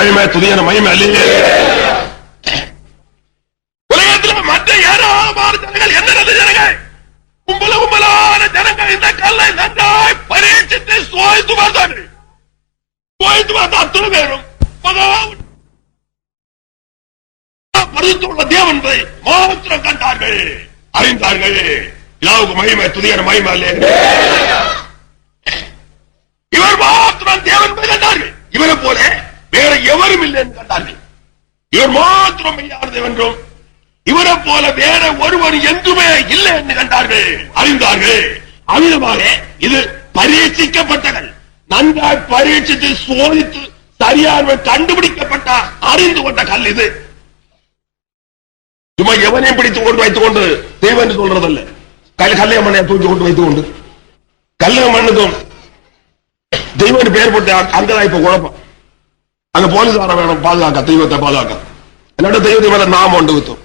மகிமை துதியான மகிமை அல்லையே. உலகத்தில் மற்ற ஏராளமான ஜனங்கள் என்ன ஜனங்கள் கும்பலான ஜனங்கள் இந்த கல்லை நன்றாய் பரீட்சித்து சோதித்து பார்த்தார்கள். சோதித்து பார்த்த அத்தனை பேரும் பரிசுத்தமுள்ள தேவன் என்பதை மாத்திரம் கண்டார்கள், அறிந்தார்கள். இலாவுக்கு மகிமை துதியான மகிமை அல்லையே. இவர் மாத்திரம் தேவன் என்பதை கண்டார்கள். இவரை போல வேற எவரும் இல்லை என்று கண்டார்கள். இவர் மாத்திரம் மெய்யானது என்றும் இவரை போல வேற ஒருவர் என்றுமே இல்லை என்று கண்டார்கள், அறிந்தார்கள். அமிதமாக இது பரீட்சிக்கப்பட்டகள், நன்றாய் பரீட்சித்து சோதித்து சரியான கண்டுபிடிக்கப்பட்ட அறிந்து கொண்ட கல் இது. சும்மா எவனையும் பிடித்து கொண்டு வைத்துக் கொண்டு தேவன் சொல்றதல்ல. கல்லைய மண்ணை தூக்கி கொண்டு வைத்துக் கொண்டு கல்லைய மண்ணுக்கும் தெய்வம் பேர் போட்டு அங்கதான் இப்ப குழப்பம். அங்க போலீஸ்கார வேணும் பாதுகாக்க, தெய்வத்தை பாதுகாக்க. என்னோட தெய்வத்தை மேல நாம ஒன்று வித்தோம்.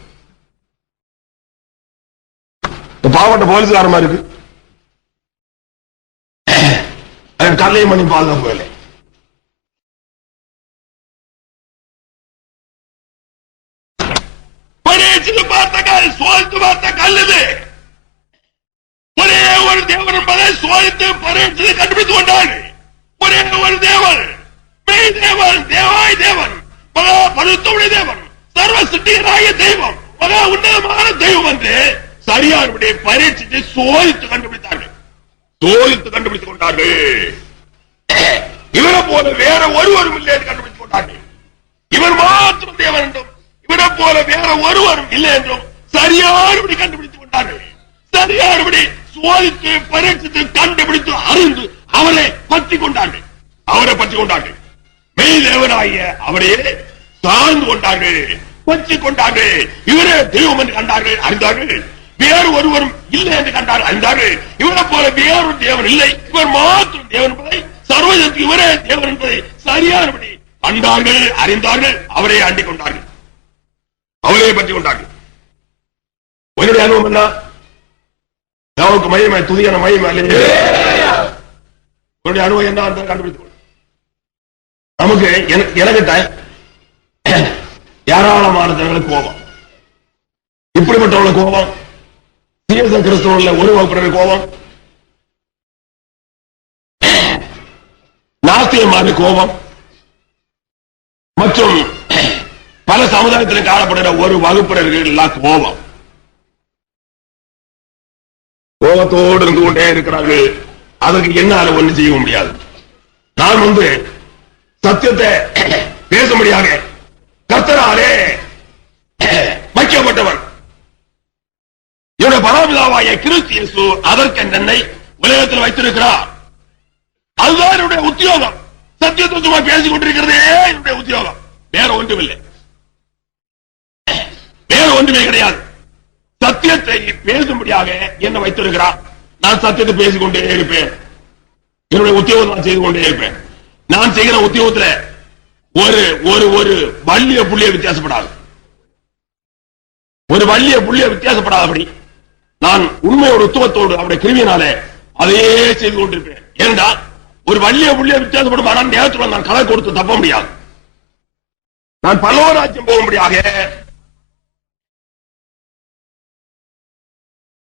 பாவட்ட போலீஸ்காரமா இருக்கு, கல்லைய மணி பாதுகாப்பு வேலை. பரீட்சித்து பார்த்த கல், சோதித்து பார்த்த கல் இது. ஒரே ஒரு தேவன் என்பதை சோதித்து பரீட்சித்து கண்டுபிடித்துக் கொண்டார்கள். ஒரே ஒரு தேவன், மெய் தேவன், தேவாய் தேவன், மகா பரிசுத்தமுடைய தேவன், சர்வ சிருஷ்டிகராகிய தெய்வம், மகா உன்னதமான தெய்வம் என்று சரியானபடி பரீட்சித்து சோதித்து கண்டுபிடித்தார்கள். சோதித்து கண்டுபிடித்துக் கொண்டார்கள். இவரை போல வேற ஒருவரும் இல்லை என்று கண்டுபிடித்துக் கொண்டார்கள். இவர் மாத்திரம் தேவன் என்றும் இவரை போல வேற ஒருவரும் இல்லை என்றும் சரியானபடி கண்டுபிடித்துக் கொண்டார்கள். சரியானபடி சோதித்து பரீட்சித்து கண்டுபிடித்து அறிந்து அவரை பற்றி கொண்டார்கள். அவரை பற்றி கொண்டார்கள். மெய் தேவனாகிய அவரையே சார்ந்து கொண்டார்கள், பற்றி கொண்டார்கள். இவரே தெய்வம் என்று கண்டார்கள், அறிந்தார்கள். வேறு ஒருவரும் இல்லை என்று கண்டார்கள், அறிந்தார்கள். இவரை போல வேறொரு தேவன் இல்லை, இவர் மாத்திரம் தேவன் என்பதை, சர்வதற்கு இவரே தேவன் என்பதை சரியானபடி கண்டார்கள், அறிந்தார்கள். அவரை ஆண்டிக் கொண்டார்கள், அவரை பற்றி கொண்டார்கள். உங்களுடைய அனுபவம் என்ன? யாவுக்கு மகிமை துதியான மகிமை அல்லையே. உங்களுடைய அனுபவம் என்ன கண்டுபிடித்துக் கொள்ள. நமக்கு எனக்கிட்ட ஏராளமான ஜனங்களுக்கு கோபம். இப்படிப்பட்டவர்களுக்கு கோபம், சீச கிறிஸ்தவர்கள் ஒரு வகுப்பினருக்கு கோபம், நாஸ்தியமான கோபம் மற்றும் பல சமுதாயத்தில் காணப்படுகிற ஒரு வகுப்பினர்கள் எல்லாம் கோபம். கோபத்தோடு இருந்து கொண்டே இருக்கிறார்கள். அதற்கு என்னால ஒண்ணு செய்ய முடியாது. நான் சத்தியத்தை பேசும்படியாக கர்த்தராலே வைக்கப்பட்டவன். என்னுடைய பரமபிதாவாகிய கிறிஸ்து இயேசு அதற்கு என்னை உலகத்தில் வைத்திருக்கிறார். அதுதான் என்னுடைய உத்தியோகம். சத்தியத்தை சும்மா பேசிக் கொண்டிருக்கிறதே என்னுடைய உத்தியோகம். வேற ஒன்றுமில்லை, வேற ஒன்றுமே கிடையாது. சத்தியத்தை பேசும்படியாக என்ன வைத்திருக்கிறார். நான் சத்தியத்தை பேசிக்கொண்டே இருப்பேன். என்னுடைய உத்தியோகம் நான் செய்து கொண்டே இருப்பேன். நான் செய்கிற உத்தியோகத்தில் ஒரு ஒரு ஒரு வள்ளிய புள்ளிய வித்தியாசப்படாது. ஒரு வள்ளிய புள்ளிய வித்தியாசப்படாதபடி நான் உண்மையோட உத்துவத்தோடு அவருடைய கிருவியினாலே அதையே செய்து கொண்டிருப்பேன். ஏனென்றால் ஒரு வள்ளிய புள்ளிய வித்தியாசப்படும் ஆனால் நேரத்தில் நான் கலை கொடுத்து தப்ப முடியாது. நான் பரலோகராஜ்யம் போகும்படியாக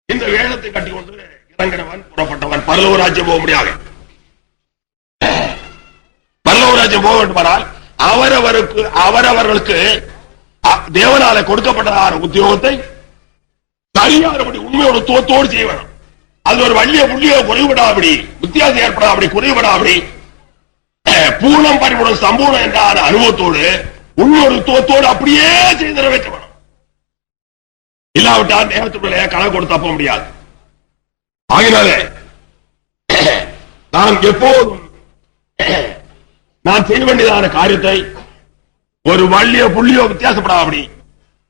இந்த வேதத்தை கட்டிக்கொண்டு இறங்கினவன், புறப்பட்டவன், பரலோகராஜ்யம் போக முடியாது. பரலோகராஜ்யம் போக வேண்டுமானால் அவரவர்களுக்கு தேவனால கொடுக்கப்பட்ட உத்தியோகத்தை சரியானபடி உண்மையோட உத்துவத்தோடு செய்ய வேண்டும். அது ஒரு வள்ளிய புள்ளிய குறைவிடாபடி, வித்தியாசம் ஏற்படாபடி, குறைவிடாபடி பூர்ணம் பரிபூர்ணம் சம்பூர்ணம் என்ற அனுபவத்தோடு உண்மையோட உத்துவத்தோடு அப்படியே செய்து நிறைவேற்ற வேண்டும். இல்லாவிட்டால் தேவத்துக்குள்ளே கணக்கு கொடுத்து தப்ப முடியாது. ஆகினாலே நான் எப்போதும் நான் செய்ய வேண்டியதான காரியத்தை ஒரு வள்ளியோ புள்ளியோ வித்தியாசப்படாதபடி,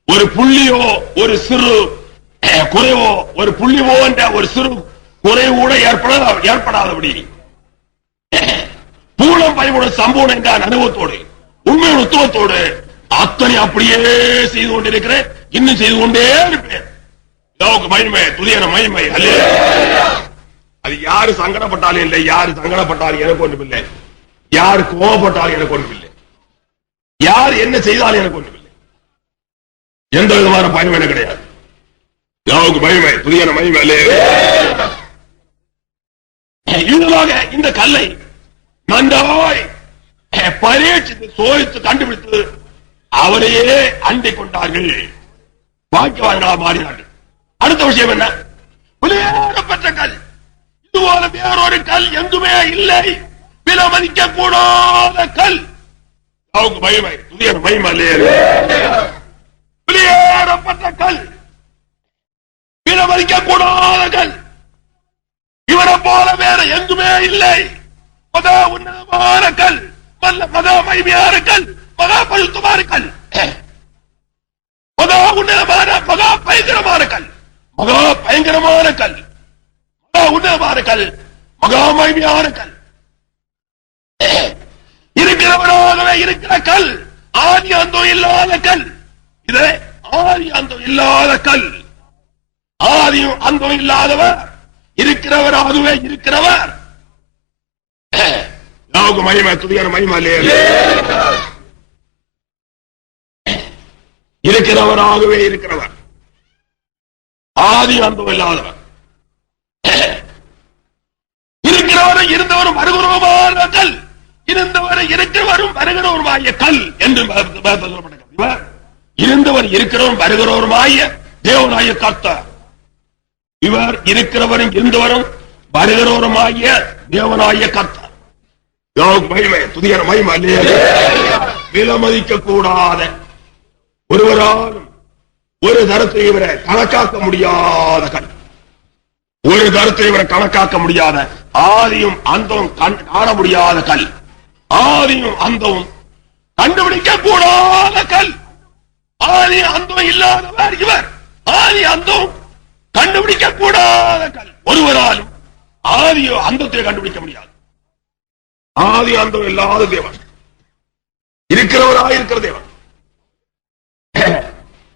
ஒரு புள்ளியோ ஒரு சிறு குறைவோ, ஒரு புள்ளிவோ என்ற ஒரு சிறு குறைவு கூட ஏற்படாதபடி பூர்ணம் பரிபூர்ணம் சம்பூர்ணம் என்ற அனுபவத்தோடு உண்மையோட உத்துவத்தோடு அத்தனை அப்படியே செய்து கொண்டிருக்கிறேன். இன்னும் செய்து கொண்டே இருப்பேன். மகிமை துதியான மகிமை அல்ல. அது யாரு சங்கடப்பட்டாலும் இல்லை, யாரு சங்கடப்பட்டாலும் எனக்கு ஒன்றும் இல்லை, யாரு கோபப்பட்டாலும் எனக்கு ஒன்றும் இல்லை. யார் என்ன செய்தாலும் எனக்கு ஒன்றுமில்லை, எந்த விதமான பயம் எனக்கு கிடையாது. யாவுக்கு பயமே புதிய மகிமை. இதுவாக இந்த கல்லை நன்றாய் பரீட்சித்து சோதித்து கண்டுபிடித்து அவரையே அண்டிக் கொண்டார்கள், பாக்கியவான்களா மாறினார்கள். அடுத்த விஷயம் என்ன? விலையேறப்பட்ட கல், இதுபோல வேறொரு கல் எங்குமே இல்லை, விலை மதிக்க கூடாத கல். யாவுக்கு மகிமை புதிய மகிமை. விலையேறப்பட்ட கல், விலை மதிக்க கூடாத கல், இவரை போல வேற எங்குமே இல்லை. மகா உன்னதமான கல், மகா மகிமையான கல், மகா பரிசுத்தமான கல், மகா உன்னதமான மகா பயங்கரமான கல், மகா பயங்கரமான கல், மகா உன்னதமான கல், மகா மகிமையான கல், இருக்கிறவராகவே இருக்கிற கல், ஆதி அந்தம் இல்லாத கல். இது ஆதி அந்தம் இல்லாத கல், ஆதியும் அந்தம் இல்லாதவர், இருக்கிறவராகவே இருக்கிறவர். யாவுக்கு மகிமை துதியான மகிமை. இருக்கிறவராகவே இருக்கிறவர், ஆதி அந்தம் இல்லாதவர், இருக்கிறவரை இருந்தவரும் வருகிறவருமான கல், இருந்தவரை இருக்கிறவரும் வருகிறவருமாய கல் என்று சொல்லப்பட்டிருக்கிறது. இருந்தவர் இருக்கிறவரும் வருகிறவருமாய தேவனாய கர்த்தர். இவர் இருக்கிறவரும் இருந்தவரும் வருகிறவருமாய தேவனாய கர்த்தர். மகிமை துதியான மகிமை. விலமதிக்க கூடாத, ஒருவராலும் ஒரு தரத்தை இவரை கணக்காக்க முடியாத கல், ஒரு தரத்தை இவரை கணக்காக்க முடியாத, ஆதியும் அந்தம் காண முடியாத கல், ஆதியும் அந்தம் கண்டுபிடிக்க கூடாத கல், ஆதி அந்தம் இல்லாதவர் இவர், ஆதி அந்தம் கண்டுபிடிக்க கூடாத கல். ஒருவராலும் ஆதியோ அந்தத்தை கண்டுபிடிக்க முடியாது. ஆதி அந்தம் இல்லாத தேவன், இருக்கிறவராக இருக்கிற தேவன்.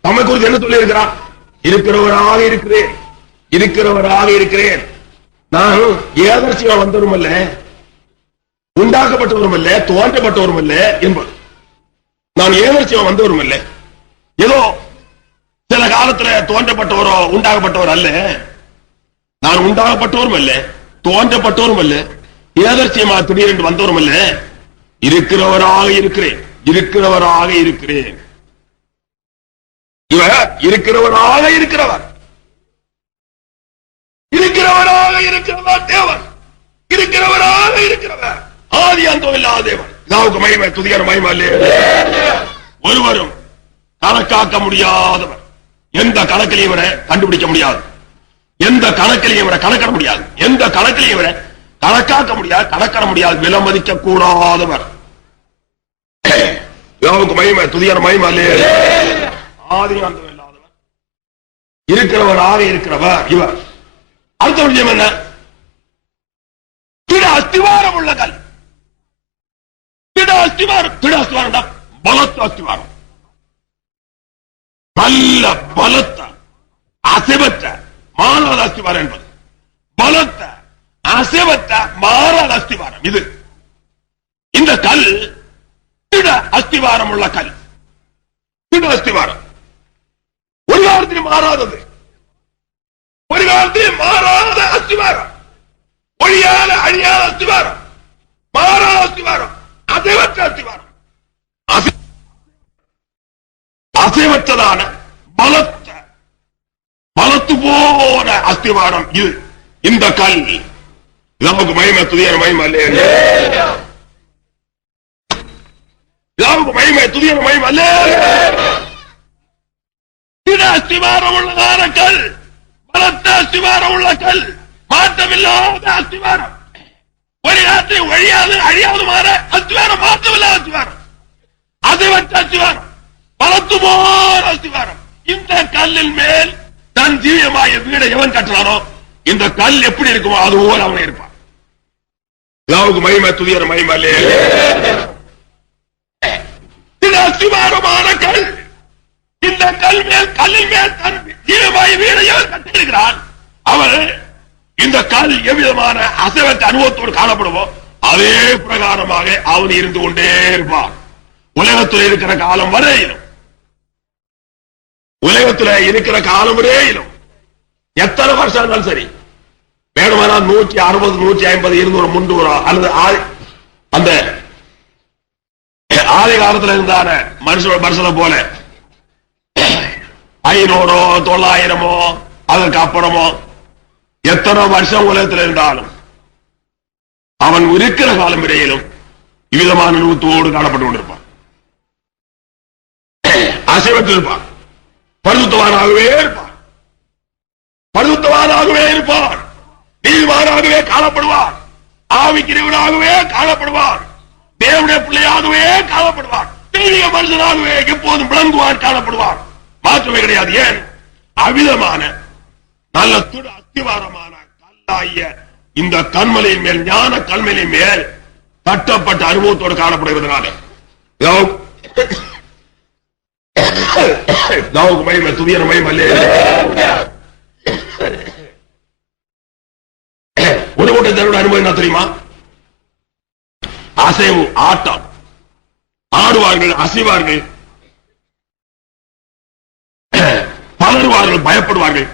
நம்மை குறித்து என்ன சொல்லி இருக்கிறார்? இருக்கிறவராக இருக்கிறேன், இருக்கிறவராக இருக்கிறேன். நான் ஏதர்ச்சியா வந்தவரும் அல்ல, உண்டாக்கப்பட்டவரும் அல்ல, தோன்றப்பட்டவரும் அல்ல என்பது. நான் ஏதர்ச்சியா வந்தவரும் அல்ல, ஏதோ சில காலத்தில் தோன்றப்பட்டவரோ உண்டாகப்பட்டவர் அல்ல. நான் உண்டாகப்பட்டவரும் அல்ல, தோன்றப்பட்டவரும் அல்ல, ஏதர்ச்சியமா திடீரென்று வந்தவரும் அல்ல. இருக்கிறவராக இருக்கிறேன், இருக்கிறவராக இருக்கிறேன். இவர் இருக்கிறவராக இருக்கிறவர், இருக்கிறவராக இருக்கிறவர் தேவன், இருக்கிறவராக இருக்கிறவர், ஆதி அந்தம் இல்லாத தேவன். யாவுக்கு மகிமை துதியான மகிமை. ஒருவரும் கணக்காக்க முடியாதவர், எந்த கணக்கிலையும் இவரை கண்டுபிடிக்க முடியாது, எந்த கணக்கிலையும் இவரை கணக்கிட முடியாது, எந்த கணக்கிலையும் இவரை கணக்காக்க முடியாது, கணக்கிட முடியாது, விலமதிக்க கூடாதவர். யாவுக்கு மகிமை துதியான மகிமை. ஆதி அந்தம் இல்லாதவர், இருக்கிறவராக இருக்கிறவர் இவர். அடுத்த விஷயம் என்ன? திட அஸ்திவாரம் உள்ள கல், திட அஸ்திவாரம், திட அஸ்திவாரம் பலத்த அஸ்திவாரம், நல்ல பலத்த அசைவற்ற மாறாத அஸ்திவாரம் என்பது பலத்த அசைவற்ற மாறாத அஸ்திவாரம். இது இந்த கல் திட அஸ்திவாரம் உள்ள கல், திட அஸ்திவாரம், ஒரு காலத்தில் மாறாதது, ஒரு காலத்தில் மாறாத அஸ்திவாரம், ஒழியாத அழியாத அஸ்திவாரம், மாறாத அஸ்திவாரம், அசைவற்ற அஸ்திவாரம், அசைவற்றதான பலத்த பலத்து போன அஸ்திவாரம் இது. இந்த கல் நமக்கு மகிமை துதியான மகிமை அல்ல, நமக்கு மகிமை துதியான மகிமை அல்ல. திட அஸ்திவாரம் உள்ளதான கல், பலத்த அஸ்திவாரம் உள்ள கல், மாற்றமில்லாத அஸ்திவாரம், ஒரு காலத்தை ஒழியாது அழியாது மாற அஸ்திவாரம், மாற்றமில்லாத அஸ்திவாரம், அசைவற்ற அஸ்திவாரம், பலத்து போன அஸ்திவாரம். இந்த கல்லின் மேல் தன் ஜீவியமாய வீடை எவன் கட்டுறானோ, இந்த கல் எப்படி இருக்குமோ அது போல அவன் இருப்பான். யாவுக்கு மகிமை துதியான மகிமை. திட அஸ்திவாரமான கல், இந்த கல்லின் மேல் தன் ஜீவியமாய வீடை எவன் கட்டியிருக்கிறான், அவன் இந்த கல் எவ்விதமான அசைவற்ற அனுபவத்தோடு காணப்படுமோ அதே பிரகாரமாக அவன் இருந்து கொண்டே இருப்பான். உலகத்தில் இருக்கிற காலம் வரையிலும் எத்தனை வருஷம் இருந்தாலும் சரி, வேணுமானா 160 150 200 300 அல்லது அந்த ஆதி காலத்தில் இருந்தான மனுஷனை போல 500 900 அதற்கு அப்புறமோ எத்தனை வருஷம் உலகத்தில் இருந்தாலும் அவன் இருக்கிற காலம் இடையிலும் இவ்விதமான நூத்தோடு காணப்பட்டு கொண்டிருப்பான். அசைவத்தில் இருப்பான், பரிசுத்தவானாகவே இருப்பான், நீதிமானாகவே காணப்படுவார், ஆவிக்கிறவனாகவே காணப்படுவார், தேவனுடைய பிள்ளையாகவே காணப்படுவார், தெய்வீக மனுஷனாகவே எப்போதும் விளங்குவார், காணப்படுவார். மாற்றமே கிடையாது. ஏன்? அவ்விதமான நல்ல துடு அஸ்திவாரமான கல்லாகிய இந்த கண்மலையின் மேல், ஞான கண்மலையின் மேல் கட்டப்பட்ட அனுபவத்தோடு காணப்படுகிறதுனால மகிமை, துதியான மகிமை. ஒரு கூட்டத்தோட அனுபவம் என்ன தெரியுமா? அசைவு, ஆட்டம், ஆடுவார்கள், அசைவார்கள், பதறுவார்கள், பயப்படுவார்கள்,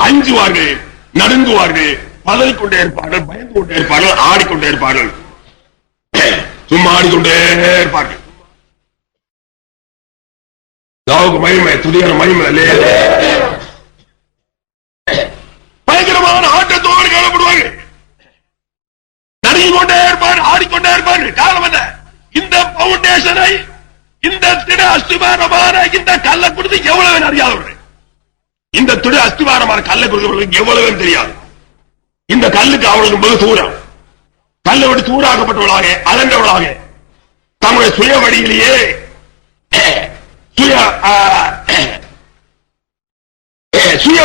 அஞ்சுவார்கள், நடுங்குவார்கள், பதறிக்கொண்டே இருப்பார்கள், பயந்து கொண்டே இருப்பார்கள், ஆடிக்கொண்டே இருப்பார்கள், சும்மா ஆடிக்கொண்டே இருப்பார்கள். மகிமை, துதியான மகிமை. பயங்கரமான ஆட்டத்தோடு காணப்படுவார்கள், நடுங்கிக் கொண்டே இருப்பார்கள், ஆடிக்கொண்டே இருப்பார்கள். காரணம் என்ன? இந்த பவுண்டேஷனை, இந்த திட அஸ்திவாரமான இந்த கல்லை குறித்து எவ்வளவு அறியாதவர்கள், இந்த திட அஸ்திவாரமான கல்லை குறித்து எவ்வளவு தெரியாது. இந்த கல்லுக்கு அவளுக்கு மிக தூரம், கல்லை விட்டு தூராக்கப்பட்டவளாக, அலண்டவளாக, தங்களுடைய சுய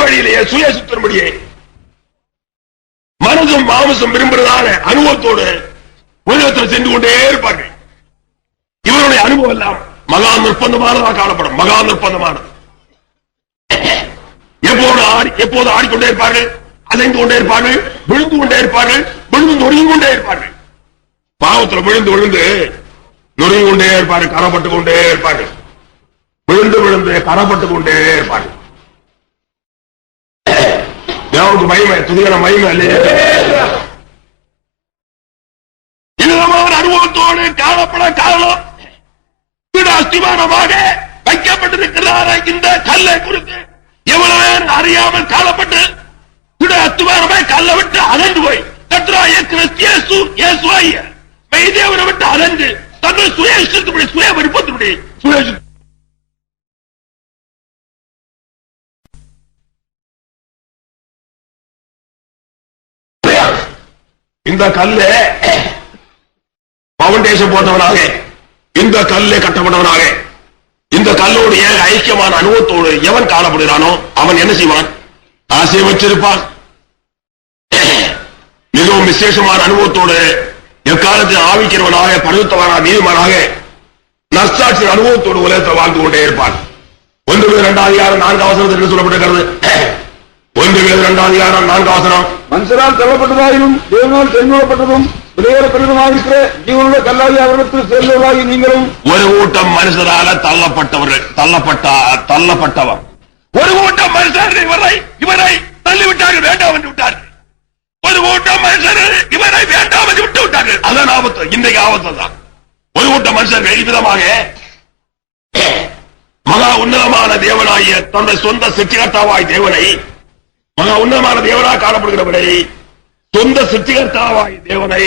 வழியிலேயே சுய சுத்தன்படியே மனதும் மாமசம் விரும்புறதான அனுபவத்தோடு உலகத்தில் சென்று கொண்டே இருப்பார்கள். இவருடைய அனுபவம் எல்லாம் மகா நிர்பந்தமானதாக காணப்படும். மகா நிர்பந்தமானது. எப்போது ஆடிக்கொண்டே இருப்பார்கள், அலைந்து கொண்டே இருப்பார்கள், விழுந்து கொண்டே இருப்பார்கள், விழுந்து நொறுங்கி கொண்டே இருப்பார்கள். பாவத்தில் விழுந்து விழுந்து நொறுங்கி கொண்டே இருப்பார்கள், கரப்பட்டுக் கொண்டே இருப்பார்கள், விழுந்து விழுந்து கரப்பட்டுக் கொண்டே இருப்பார்கள். தேவனுக்கு மகிமை, துதியான மகிமை. அனுபவத்தோடு காணப்பட காரணம் அஸ்திவாரமாக வைக்கப்பட்டிருக்கிறார இந்த கல்லை குறித்து எவ்வளவு அறியாமல் காணப்பட்டு அஸ்திவாரமாய் கல்லை விட்டு அகன்று போய் தேவனை விட்டு அகன்று தன்னுடைய சுய இஷ்டத்துப்படி, சுய விருப்பத்துப்படி, இந்த கல்ல பவுண்டேஷன் போட்டவனாக, இந்த கல்லை கட்டப்பட்டவனாக, இந்த கல்லோடு ஏக ஐக்கியமான அனுபவத்தோடு எவன் காணப்படுகிறானோ அவன் என்ன செய்வான்? ஆசை வச்சிருப்பான். மிகவும் விசேஷமான அனுபவத்தோடு எக்காலத்தில் ஆவிக்கிறவனாக, பரிசுத்தவானாக, நீதிமானாக, நற்சாட்சி அனுபவத்தோடு உலகத்தில் வாழ்ந்து கொண்டே இருப்பான். 1 2 அதிகாரம் 4 வசனத்தில் சொல்லப்பட்டிருக்கிறது. 1 2 அதிகாரம் 4 வசனம். மனுஷரால் தள்ளப்பட்டதாயும் தேவனால் தெரிந்துகொள்ளப்பட்டதும் விலையேறப்பட்டதுமாயிருக்கிற ஜீவனுள்ள கல்லாகிய அவரிடத்தில் சேர்ந்தவர்களாகி நீங்களும். ஒரு கூட்டம் மனுஷரால தள்ளப்பட்டவர்கள், தள்ளப்பட்டவர். ஒரு கூட்டம் மனுஷர்கள் இவரை தள்ளிவிட்டார்கள், வேண்டாம் என்று விட்டார்கள். ஒரு கூட்டம் மனுஷர்கள் இவரை வேண்டாம் என்று விட்டு விட்டார்கள். அதான் ஆபத்து, இன்றைக்கு ஆபத்து தான். ஒரு கூட்டம் மனுஷர்கள் இவ்விதமாக மகா உன்னதமான தேவனாகிய தன்னுடைய சொந்த சிருஷ்டிகர்த்தாவாய் தேவனை, மகா உன்னதமான தேவனாக காணப்படுகிறவரை, சொந்த சிருஷ்டிகர்த்தாவாய் தேவனை,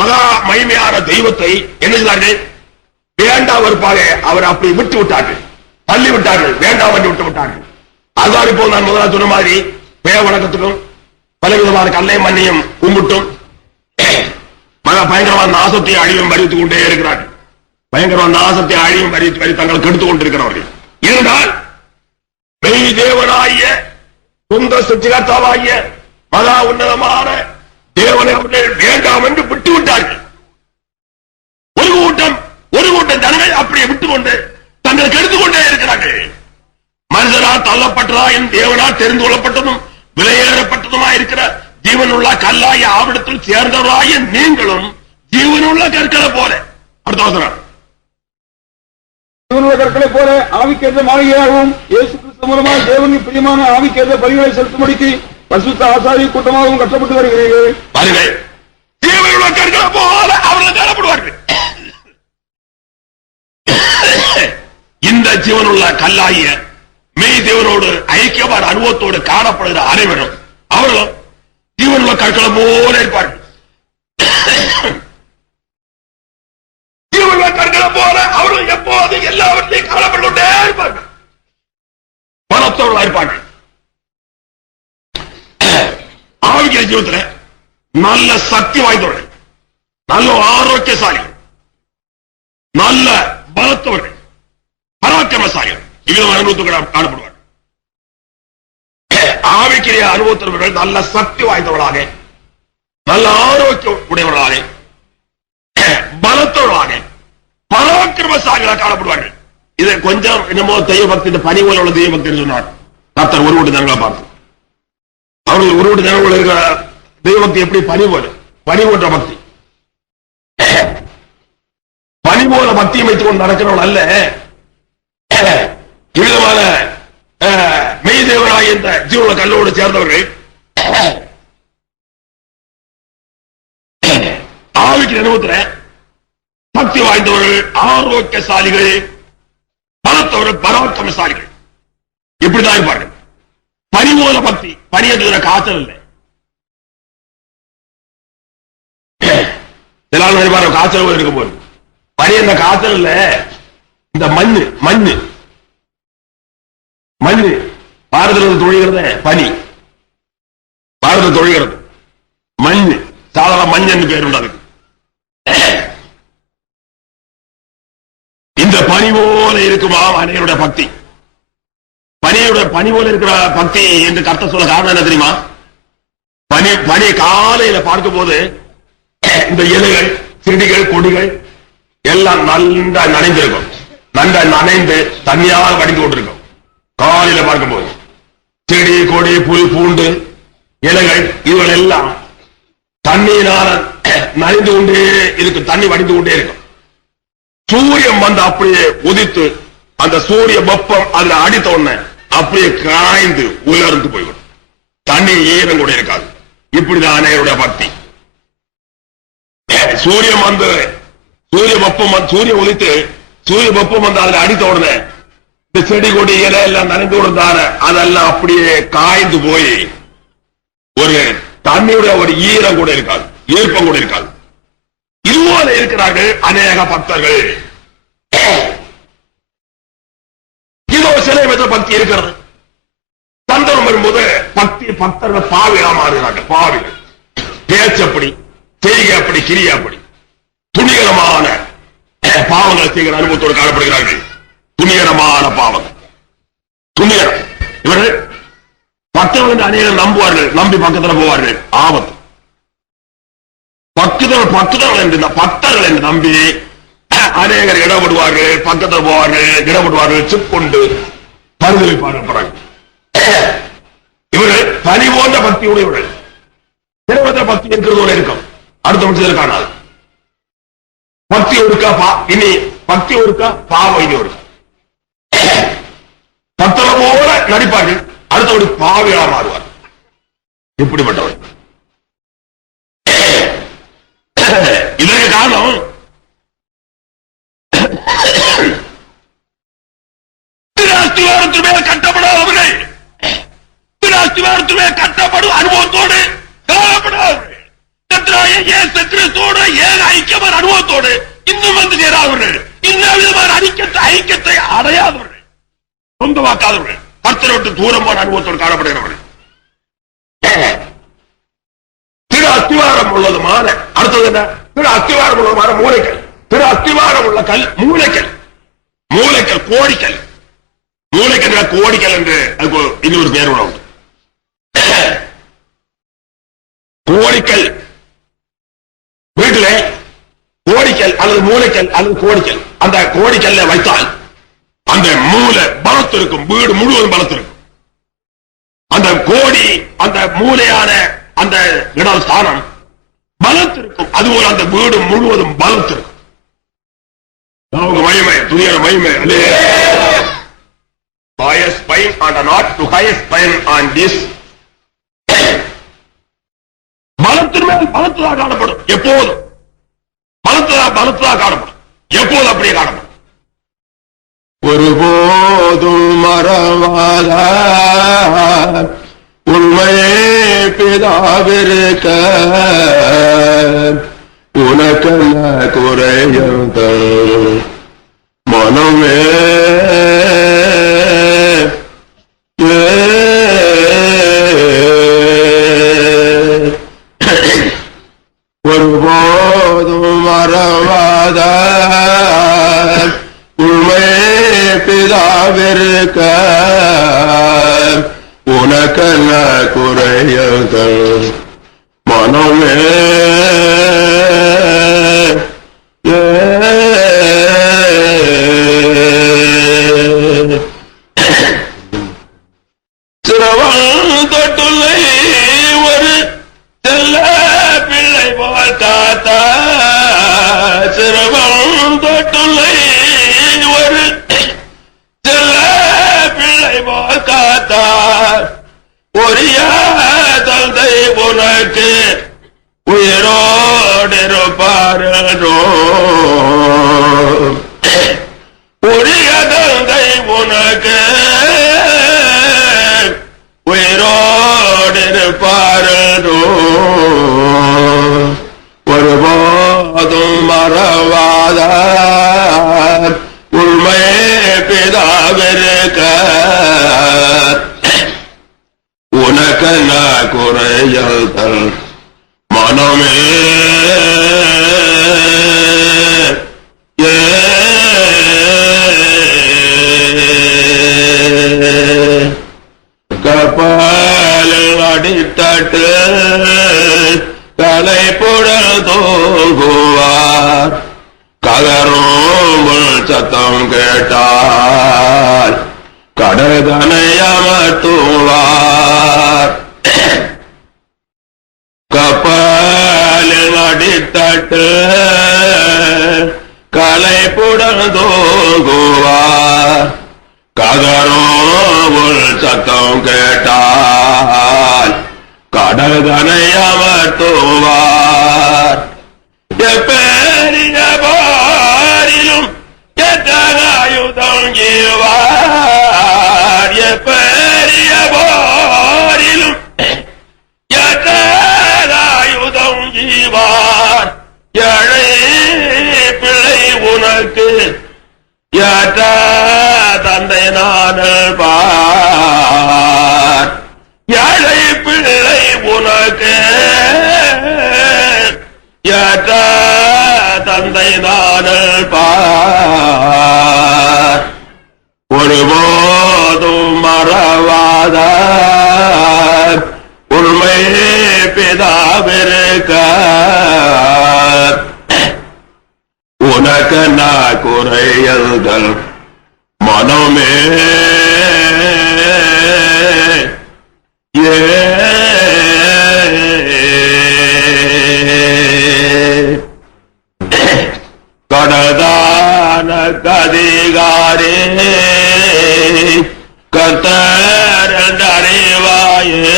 மகா மகிமையான தெய்வத்தை என்ன செய்தார்கள்? வேண்டாம் வெறுப்பாக அவர் அப்படி விட்டு விட்டார்கள், தள்ளி விட்டார்கள், வேண்டாம் என்று விட்டு விட்டார்கள். அதுதான் இப்போ நான் முதலாக சொன்ன மாதிரி பேய வணக்கத்துக்கும் பலவிதமான கல்லை மண்ணையும் கும்பிட்டும் மகா பயங்கரமான நாசத்தை அழிவும் அறிவித்துக் கொண்டே இருக்கிறார்கள். பயங்கரமான நாசத்தை அழிவும் அறிவித்து தங்கள் கெடுத்துக் கொண்டிருக்கிறார்கள். இருந்தால் மெய் தேவனாகிய சொந்த சிருஷ்டிகர்த்தாவாகிய மகா உன்னதமான தேவனை அவர்கள் வேண்டாம் என்று விட்டு விட்டார்கள். ஒரு கூட்டம் ஜனங்கள் அப்படியே விட்டுக்கொண்டு தங்களை கெடுத்துக் கொண்டே இருக்கிறார்கள். மனிதரால் தள்ளப்பட்டதா என் தேவனால் தெரிந்து கொள்ளப்பட்டதும் விலையேறப்பட்டதுமா இருக்கிற ஜீவனுள்ள கல்லாய ஆவிடத்தில் சேர்ந்தவராய நீங்களும் ஜீவனுள்ள கற்களை போல. அடுத்த ஜீவனுள்ள கற்களை போல ஆவிக்கேற்ற மாளிகையாகவும் இயேசு கிறிஸ்து மூலமாக தேவனுக்கு பிரியமான ஆவிக்கேற்ற பணிகளை செலுத்தும்படிக்கு பரிசுத்த ஆசாரிய கூட்டமாகவும் கட்டப்பட்டு வருகிறீர்கள். பாருங்கள், ஜீவனுள்ள கற்களை போல அவர்கள் காணப்படுவார்கள். இந்த ஜீவனுள்ள கல்லாகிய மெய் தேவனோடு ஐக்கியமான அனுபவத்தோடு காணப்படுகிற அனைவரும் அவர்களும் ஜீவனுள்ள கற்களை போல இருப்பார்கள். ஜீவனுள்ள கற்களை போல அவர்கள் எப்போது எல்லாவற்றையும் காணப்பட்டு கொண்டே இருப்பார்கள். பலத்தோடு இருப்பார்கள். ஆவிக்கிற ஜீவத்தில் நல்ல சக்தி வாய்ந்தவர்கள், நல்ல ஆரோக்கியசாலி, நல்ல பலத்தவர்கள், பராக்கிரமசாலிகள் இவ்விதமான அனுபவத்தோடு காணப்படுவார்கள். ஆவிக்கிற அனுபவத்தவர்கள் நல்ல சக்தி வாய்ந்தவர்களாக, நல்ல ஆரோக்கியம் உடையவர்களாக, பலத்தோடாக, பராக்கிரமசாலிகளாக காணப்படுவார்கள். இதை கொஞ்சம் என்னமோ தெய்வ பக்தி, இந்த பணி போல உள்ள தெய்வ பக்தி சொன்னார். கர்த்தர் ஒரு வீட்டு ஜனங்களை பார்த்து அவர்கள் ஒரு வீட்டு ஜனங்கள் இருக்கிற தெய்வ பக்தி எப்படி பணி போன்ற பக்தி, பணி போல பக்தியை வைத்துக் கொண்டு நடக்கிறவர்கள் அல்ல. இவ்விதமான மெய் தேவனாகிய இந்த ஜீவன கல்லோடு சேர்ந்தவர்கள் ஆவிக்கிற அனுபவத்தில் சக்தி வாய்ந்தவர்கள், ஆரோக்கியசாலிகள், பலத்தவர்கள், பராக்கிரமசாலிகள் இப்படிதான் இருப்பார்கள். பனி போல பக்தி, பனி என்று காய்ச்சல் இல்லை. எல்லாரும் நினைப்பாரு காய்ச்சல் இருக்க போது, பனி என்ற காய்ச்சல் இல்ல, இந்த மண்ணு மண்ணு மண்ணு பாரதத்தில் தொழில்கிறத பனி, பாரதத்தில் தொழில்கிறது மண்ணு, சாதாரண மண் என்று பேர் உண்டு. இந்த பனி போல இருக்குமா அனைவருடைய பக்தி? பனி போல இருக்கிற பக்தி என்று கர்த்தர் சொல்ல காரணம் என்ன தெரியுமா? பனி காலையில பார்க்கும் போது இந்த இலைகள், செடிகள், கொடிகள் எல்லாம் நன்றா நனைந்திருக்கும். நன்றா நனைந்து தண்ணியால் வடிந்து கொண்டிருக்கும். காலையில பார்க்கும் போது செடி, கொடி, புல், பூண்டு, இலைகள் இதுகள் எல்லாம் தண்ணீரால் நனைந்து கொண்டே இருக்கும், தண்ணி வடிந்து கொண்டே இருக்கும். சூரியன் வந்து அப்படியே உதித்து அந்த சூரிய வெப்பம் அதுல அடித்த உடனே அப்படியே காய்ந்து உலர்ந்து போய்விடும். தண்ணி ஈரம் கூட இருக்காது. இப்படிதான் அனைவருடைய பக்தி. சூரியன் வந்து சூரிய உதித்து சூரிய வெப்பம் வந்து அதுல அடித்த உடனே இந்த செடி கொடி இலை எல்லாம் நனைந்து கொடுத்தார அதெல்லாம் அப்படியே காய்ந்து போய் ஒரு தண்ணியுடைய ஒரு ஈரம் கூட இருக்காது, ஈர்ப்பம் கூட இருக்காது. இதுபோல இருக்கிறார்கள் அநேக பக்தர்கள். இதோ சிலை பெற்ற பக்தி இருக்கிறது. சந்தனம் வரும்போது பக்தர்கள் பாவிகளா மாறுகிறார்கள். பாவிகள் பேச்சப்படி, செய்கை அப்படி, கிரியா அப்படி, துணிகரமான பாவங்களை செய்கிற அனுபவத்தோடு காணப்படுகிறார்கள். துணிகரமான பாவங்கள், துணிகரம். இவர்கள் பக்தர்கள் அநேகர் நம்புவார்கள், நம்பி பக்கத்தில் போவார்கள். ஆபத்து. பக்தர்கள் என்று நம்பி அநேகர் இடப்படுவார்கள், பக்கத்தில் போவார்கள், இடப்படுவார்கள், சிப் கொண்டு பரிதவிப்பார்கள். இவர்கள் பனி போன்ற பக்தி உடையவர்கள். சிலவற்ற பக்தி இருக்கிறதோடு இருக்கும், அடுத்த பட்சத்தில் காணாது. பக்தி ஒருக்கா இனி பக்தி ஒருக்கா பாவம் இனி ஒருக்கா. பக்தரை போல நடிப்பார்கள், அடுத்தபடி பாவியா மாறுவார். இப்படிப்பட்டவர். இதற்கு காரணம் திராஸ்திவாரத்தின் மேல் கட்டப்படாதவர்கள், திராஸ்திவாரத்தின் மேல் கட்டப்படும் அனுபவத்தோடு காணப்படாதவர்கள், இயேசு கிறிஸ்துவோடு ஏக ஐக்கியமான அனுபவத்தோடு இன்னும் வந்து சேராதவர்கள், இந்த விதமான ஐக்கியத்தை அடையாதவர்கள், சொந்தமாக்காதவர்கள், கர்த்தரோட்டு தூரமான அனுபவத்தோடு காணப்படுகிறவர்கள். திரு அஸ்திவாரம் உள்ளதுமான அடுத்தது என்ன? திரு அஸ்திவாரம் உள்ளதுமான மூளைக்கல். திரு அஸ்திவாரம் உள்ள கல் மூளைக்கல். மூளைக்கல் கோடிக்கல். மூளைக்கல் கோடிக்கல் என்று அதுக்கு இன்னொரு பேர் உண்டு. கோடிக்கல் வீட்டிலே கோடிக்கல் அல்லது மூளைக்கல் அல்லது கோடிக்கல், அந்த கோடிக்கல்ல வைத்தால் அந்த மூளை பலத்திருக்கும், வீடு முழுவதும் பலத்திருக்கும். அந்த கோடி அந்த மூளையான அந்த இடம் ஸ்தானம் பலத்திருக்கும், அதுபோல அந்த வீடு முழுவதும் பலத்திருக்கும். நமக்கு மகிமை, துதியான மகிமை. Highest pine and not to highest pine on this. பலத்தின் மேல் பலத்ததாக காணப்படும். எப்போதும் பலத்ததாக காணப்படும். எப்போது அப்படியே காணப்படும். ஒருபோதும் மறவாத உண்மையே பிதாவிருக்க உனக்கென்ன குறையும் மனமே ஒருபோதும் மறவாத உண்மையே பிதாவிருக்க உனக்கென்ன குறையும் மனமே சிரவம் தொட்டுள்ளே ஒரு செல்ல பிள்ளை போல் காத்த சிரவம் தொட்டுள்ளே ஒரு செல்ல பிள்ளை போல் காத்தார் ஒரிய தந்தை உனக்கு உயிரோடு இருப்பாரோ உரிய தந்தை உனக்கு உயிரோடு இருப்பாரோ ஒருபோதும் மறவாத உண்மை பிதாவிருக்க உனக்கென்ன குறையல் மனமே கப்பாலில் அடித்தட்டு கலைப்புடல் தோங்குவார் கதரும் சத்தம் கேட்டால் கடதனை அமர்த்துவார் கப்பாலில் அடித்தட்டு கலைப்புடல் தோங்குவார் கதரும் சத்தம் கேட்டால் கடதனை அமர்த்துவார் எப்பெரிய பாரிலும் எத்தனாயுதம் ஈவார் எப்பெரிய பாரிலும் எத்தனாயுதம் ஈவார் ஏழை பிள்ளை உனக்கு ஏற்ற தந்தை நான் பார் ஏழை பிள்ளை உனக்கு ஏற்ற தந்தை நான் பார் ஒருபோதும் மறவாத உண்மை பிதாவிருக்க உனக்கென்ன குறையல்கள் மனமே கடதான கதிகாரே கர்த்தரண்டறிவாயே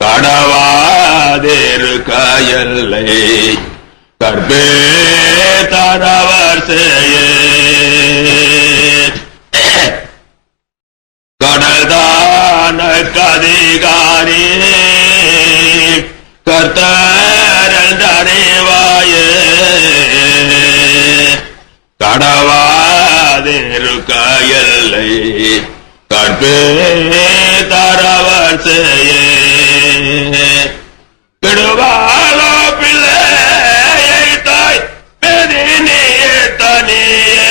கடவாதிருக்க எல்லை கற்பே தரவர் செய்யே கடல்தான கதிகாரி கர்த்தரண்டறிவாயே கடவாதிருக்க எல்லை கற்பே தரவர் செய்யே கெடுவாளோ பிள்ளையை தாய் பெதினியே தனியே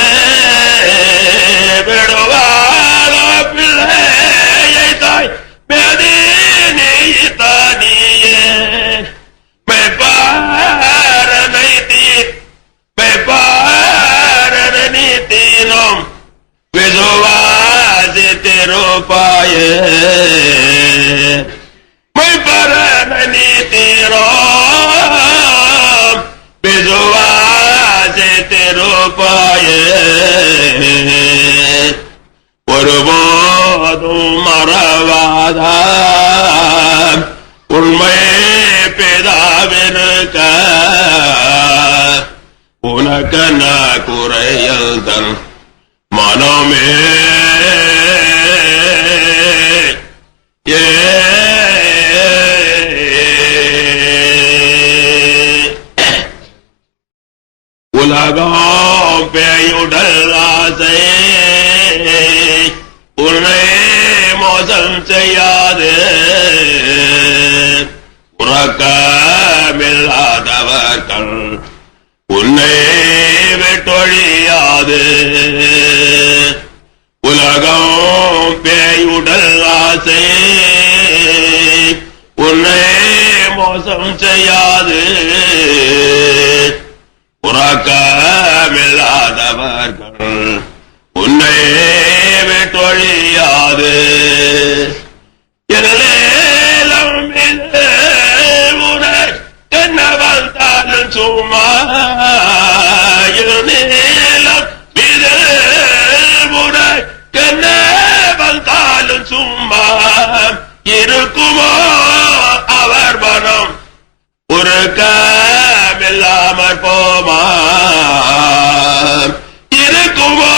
அப்பாயே ஒருபோதும் மறவாத உண்மை பிதாவினுக்க உனக்கென்ன குறையல் தன் மனமே உலகம் பேயுடல் ஆசை உன்னை மோசம் செய்யாது உறக்கமில்லாதவர்கள் உன்னை விட்டொழியாது உலகம் பேயுடல் ஆசை உன்னை மோசம் செய்யாது உறக்கமில்லாதவர்கள் உன்னை விட்டொழியாது என்ன வந்தாலும் சும்மா நீளம் இது என்ன வந்தாலும் சும்மா இருக்குமோ அவர் மனம் உறக்கமில்லாமற் போமா இருக்குமோ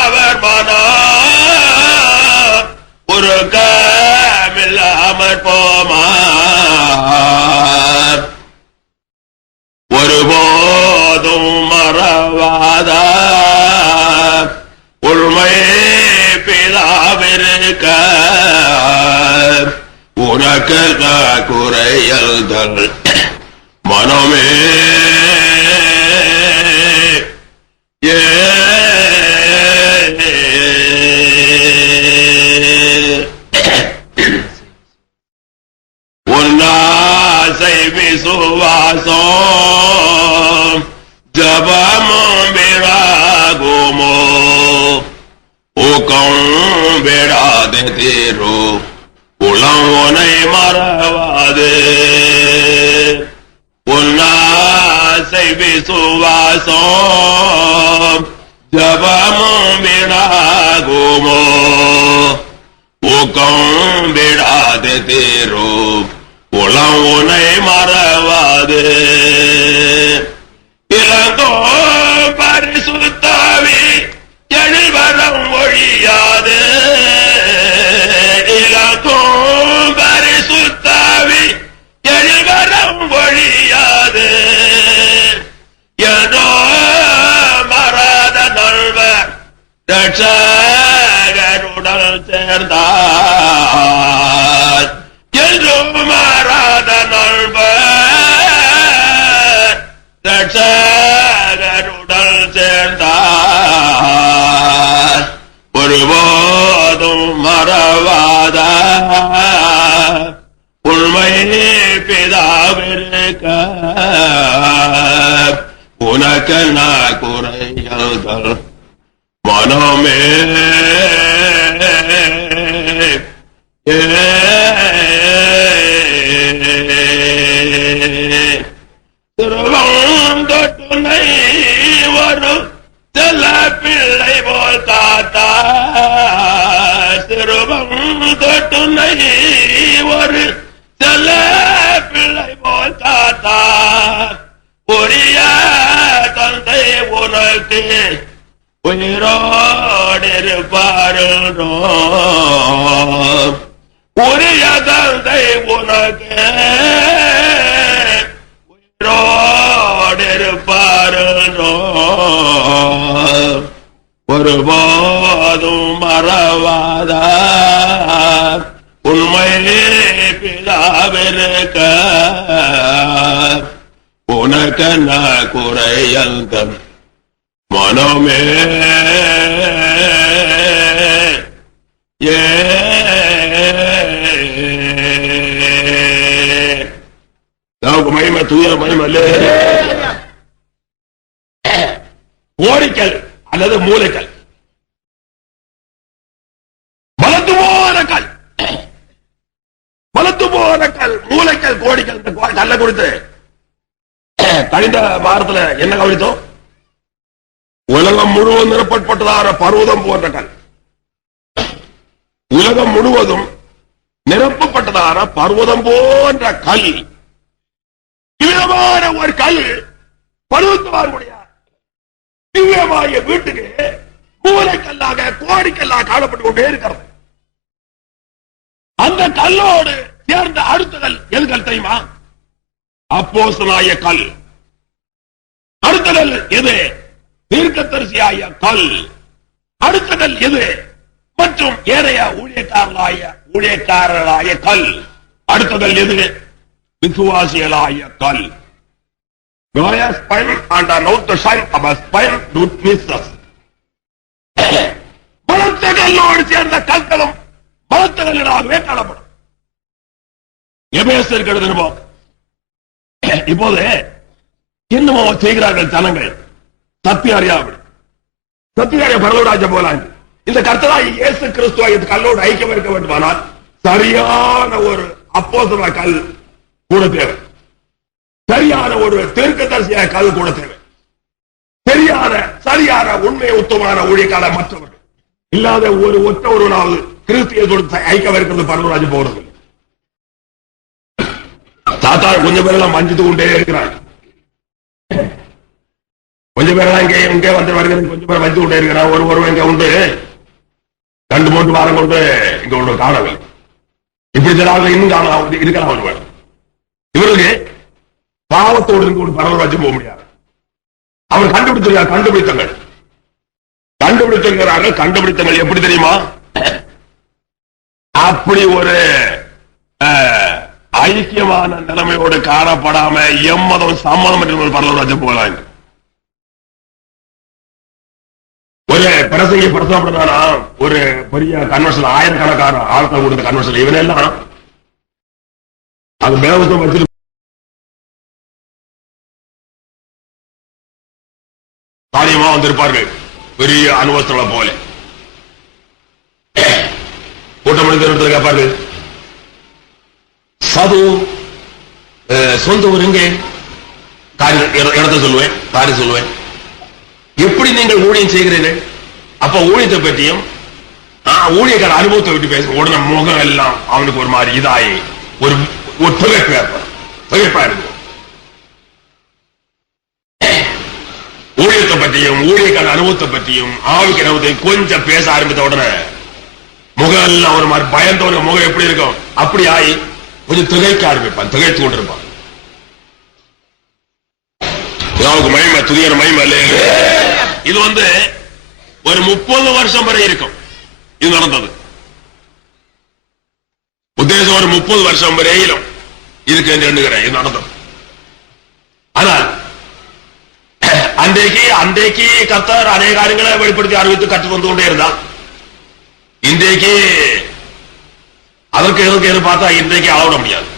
அவர் மனம் உறக்கமில்லாமற் போமா ஒருபோதும் மறவாத உண்மை பிதாவிருக்க உனக்கு குறையல்கள் மனமே உன்னாசை விசுவாசம் ஜபமும் விடாகுமோ ஊக்கம் விடாது தீரோ உளம் உனை மறவாது உன்னாசை விசுவாசம் ஜபமும் விடாகுமோ ஊக்கம் விடாது தீரோ உளம் உனை மறவாது இளங்கோ பரிசுத்தாவி எழுவரம் ஒழியாது இளங்கோ பரிசுத்தாவி எழுவரம் ஒழியாது ஏதோ மறாத நல்வர் ரட்சகருடன் சேர்ந்தார் என்றும் மாறாத நல்வர் ரட்சகருடன் சேர்ந்தார் ஒருபோதும் மறவாத உண்மை பிதாவிருக்க உனக்கென்ன குறையல்கள் மனமே திருவம் தொட்டுனை ஒரு செல்ல பிள்ளை போல் காத்தா திருவம் தொட்டுனை ஒரு செல்ல பிள்ளை போல் காத்தா பொரிய தந்தை உனக்கு உயிரோடிருப்பாரோ உரிய தந்தை உனக்கு உயிரோடிருப்பாரோ ஒருபோதும் மறவாத உண்மை பிதாவிருக்க உனக்கென்ன குறையல்கள் மனமே நமக்கு மகிமை தூய மகிமை கோடிக்கல் அல்லது மூளைக்கல் மலத்து போன கல் மூளைக்கல் கோடிக்கல் கல்ல கொடுத்து கழிந்த வாரத்துல என்ன கவனித்தோம் உலகம் முழுவதும் நிரப்பப்பட்டதான பர்வதம் போன்ற கல். உலகம் முழுவதும் நிரப்பப்பட்டதான பர்வதம் போன்ற கல். திவ்யமான ஒரு கல் பருவத்துவாருடைய திவ்யமாய வீட்டுக்கு மூளைக்கல்லாக கோடிக்கல்லாக காணப்பட்டுக் கொண்டே இருக்கிறது. அந்த கல்லோடு சேர்ந்த அடுத்த கல் எது கல் தெரியுமா? அப்போஸ்தலனாகிய கல். அடுத்த கல் எது? தீர்க்கதரிசியாகிய கல். அடுத்த கல் எது? மற்றும் ஏனைய ஊழியக்காரர்களாகிய கல். அடுத்த கல் எது? விசுவாசிகளாகிய கல். Glorious spine and not the shine of a spine do miss us. பலத்த கல்லோடு சேர்ந்த கற்களும் பலத்த கல்லாகவே காணப்படும். எபேசியர் எழுதினோம். இப்போது என்னமோ செய்கிறார்கள் ஜனங்கள் சத்திய அறியாமல். சத்திய அறிய பரலோகராஜ்யம் போலாம். இந்த கர்த்தராகிய இயேசு கிறிஸ்துவை கல்லோடு ஐக்கியம் இருக்க வேண்டுமானால் சரியான ஒரு அப்போஸ்தலனாகிய கல் கூட தேவை. சரியான ஒரு தீர்க்கதரிசியாக கல் கூட தேவை. சரியான உண்மை உத்தமான ஊழியக்காரர் மற்றவர்கள் இல்லாத ஒரு ஒற்ற ஒருவனாவது கிறிஸ்துவோடு ஐக்கியம் இருக்கிறது பரலோகராஜ்யம் போறது. தாத்தா கொஞ்சம் பேரெல்லாம் வஞ்சித்து கொண்டே இருக்கிறாங்க. கொஞ்சம் பேரெல்லாம் இங்கே வந்து வருகிறது. கொஞ்சம் பேர் வஞ்சித்து கொண்டே இருக்கிறார். ஒருவன் இங்க உண்டு 2-3 வாரம் கொண்டு இங்க ஒன்று காணவில்லை. இப்படி சில இன்னும் காண இருக்கலாம். ஒருவர் இவருக்கு பாவத்தோடு இருந்து ஒரு பரலோகராஜ்யம் போக முடியாது. அவர் கண்டுபிடித்தங்கள் எப்படி தெரியுமா? அப்படி ஒரு ஐக்கியமான நிலைமையோடு காணப்படாம எம்மதம் சம்மதம் என்று ஒரு பரலோகராஜ்யம் போகலாம். ஒரு பிரசங்கி பிரசவப்படுறானா ஒரு பெரிய கன்வென்ஷன் ஆயிரக்கணக்கான ஆட்கள் கொடுத்த கன்வென்ஷன் இவனெல்லாம் அது மேலவசம் வச்சிருக்க காரியமா வந்திருப்பார்கள். பெரிய அனுபவத்துல போல கூட்டமணி கேட்பார்கள். சது சொந்த ஊர் எங்கே? இடத்தை சொல்லுவேன், காரியம் சொல்லுவேன். எப்படி நீங்கள் ஊழியம் செய்கிறீர்கள்? அப்ப ஊழியத்தை பற்றியும் ஊழியக்கார அனுபவத்தை விட்டு பேச உடனே முகம் எல்லாம் அவனுக்கு ஒரு மாதிரி இதாயி ஒரு திகைப்பா இருக்கும். ஊழியத்தை பற்றியும் ஊழியக்கார அனுபவத்தை பற்றியும் ஆவிக்கு அனுபவத்தையும் கொஞ்சம் பேச ஆரம்பித்த உடனே முகம் எல்லாம் ஒரு மாதிரி பயந்தவங்க முகம் எப்படி இருக்கும் அப்படி ஆகி கொஞ்சம் திகைக்க ஆரம்பிப்பான். திகைத்து கொண்டிருப்பான். மகிமை துதியான மகிமை இல்ல. இது ஒரு 30 வருஷம் வரை இருக்கும். இது நடந்தது. உத்தேசம் ஒரு 30 வருஷம் வரையிலும் இதுக்கு என்று எண்ணுகிறேன். இது நடந்தது. ஆனால் அன்றைக்கு கர்த்தர் அநேக காரியங்களை வெளிப்படுத்தி அறிவித்து கற்று வந்து கொண்டே இருந்தான். இன்றைக்கு அதற்கு எதுக்கு பார்த்தா இன்றைக்கு அளவிட முடியாது.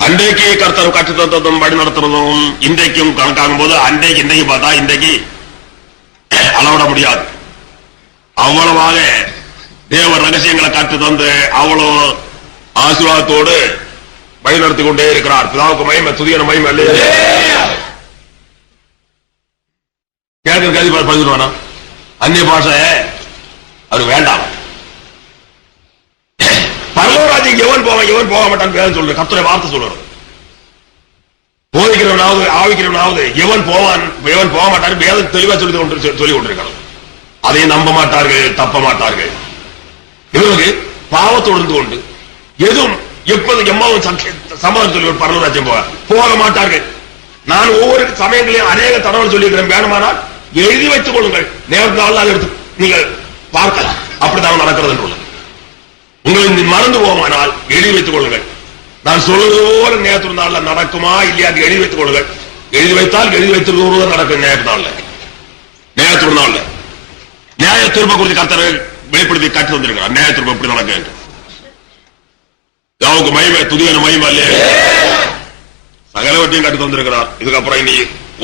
அன்றைக்கு கர்த்தர் கற்றுத்தத்தும் வழி நடத்துறதும் இன்றைக்கும் கணக்காகும் போது இன்றைக்கு பார்த்தா இன்றைக்கு அளவிட முடியாது. அவ்வளவாக தேவ ரகசியங்களை கற்று தந்து அவ்வளவு ஆசீர்வாதத்தோடு வழி நடத்தி கொண்டே இருக்கிறார். பிதாவுக்கு மகிமை துதியான மகிமை இல்லையே. கேட்க பதிவானா அந்நிய பாஷை அது வேண்டாம். பரலோகராஜ்யம் எவன் போக மாட்டான் சொல்ற கர்த்தருடைய வார்த்தை சொல்றது. போதிக்கிறவனாவது ஆவிக்கிறவனாவது எவன் போக மாட்டான் வேதம் தெளிவா சொல்லிக் கொண்டிருக்கிறது. அதையும் நம்ப மாட்டார்கள், தப்ப மாட்டார்கள். இவருக்கு பாவத்தோடு இருந்து கொண்டு எதுவும் எப்போது எம்மாவும் சமாதானம் சொல்லி ஒரு பரலோகராஜ்யம் போக மாட்டார்கள். நான் ஒவ்வொரு சமயங்களையும் அநேக தடவை சொல்லியிருக்கிறேன். வேணுமானால் எழுதி வைத்துக் கொள்ளுங்கள். நேரத்தினால எடுத்து நீங்கள் பார்க்கலாம். அப்படித்தான் நடக்கிறது என்று உங்களுக்கு மறந்து போவானால் எழுதி வைத்துக் கொள்ளுங்கள். நான் சொல்வது போல நேரத்து நாள் நடக்குமா இல்லையா எழுதி வைத்துக் கொள்ளுங்கள். எழுதி வைத்தால் எழுதி வைத்திருக்க நடக்கும். நேரத்து நாள் நியாய திரும்ப குறித்து கர்த்தரை வெளிப்படுத்தி கற்று வந்திருக்கிறார். நியாய திரும்ப எப்படி நடக்க என்று யாவுக்கு மகிமை துதியான மகிமை இல்லையே. சகலவற்றையும் கற்று தந்திருக்கிறார். இதுக்கப்புறம் இனி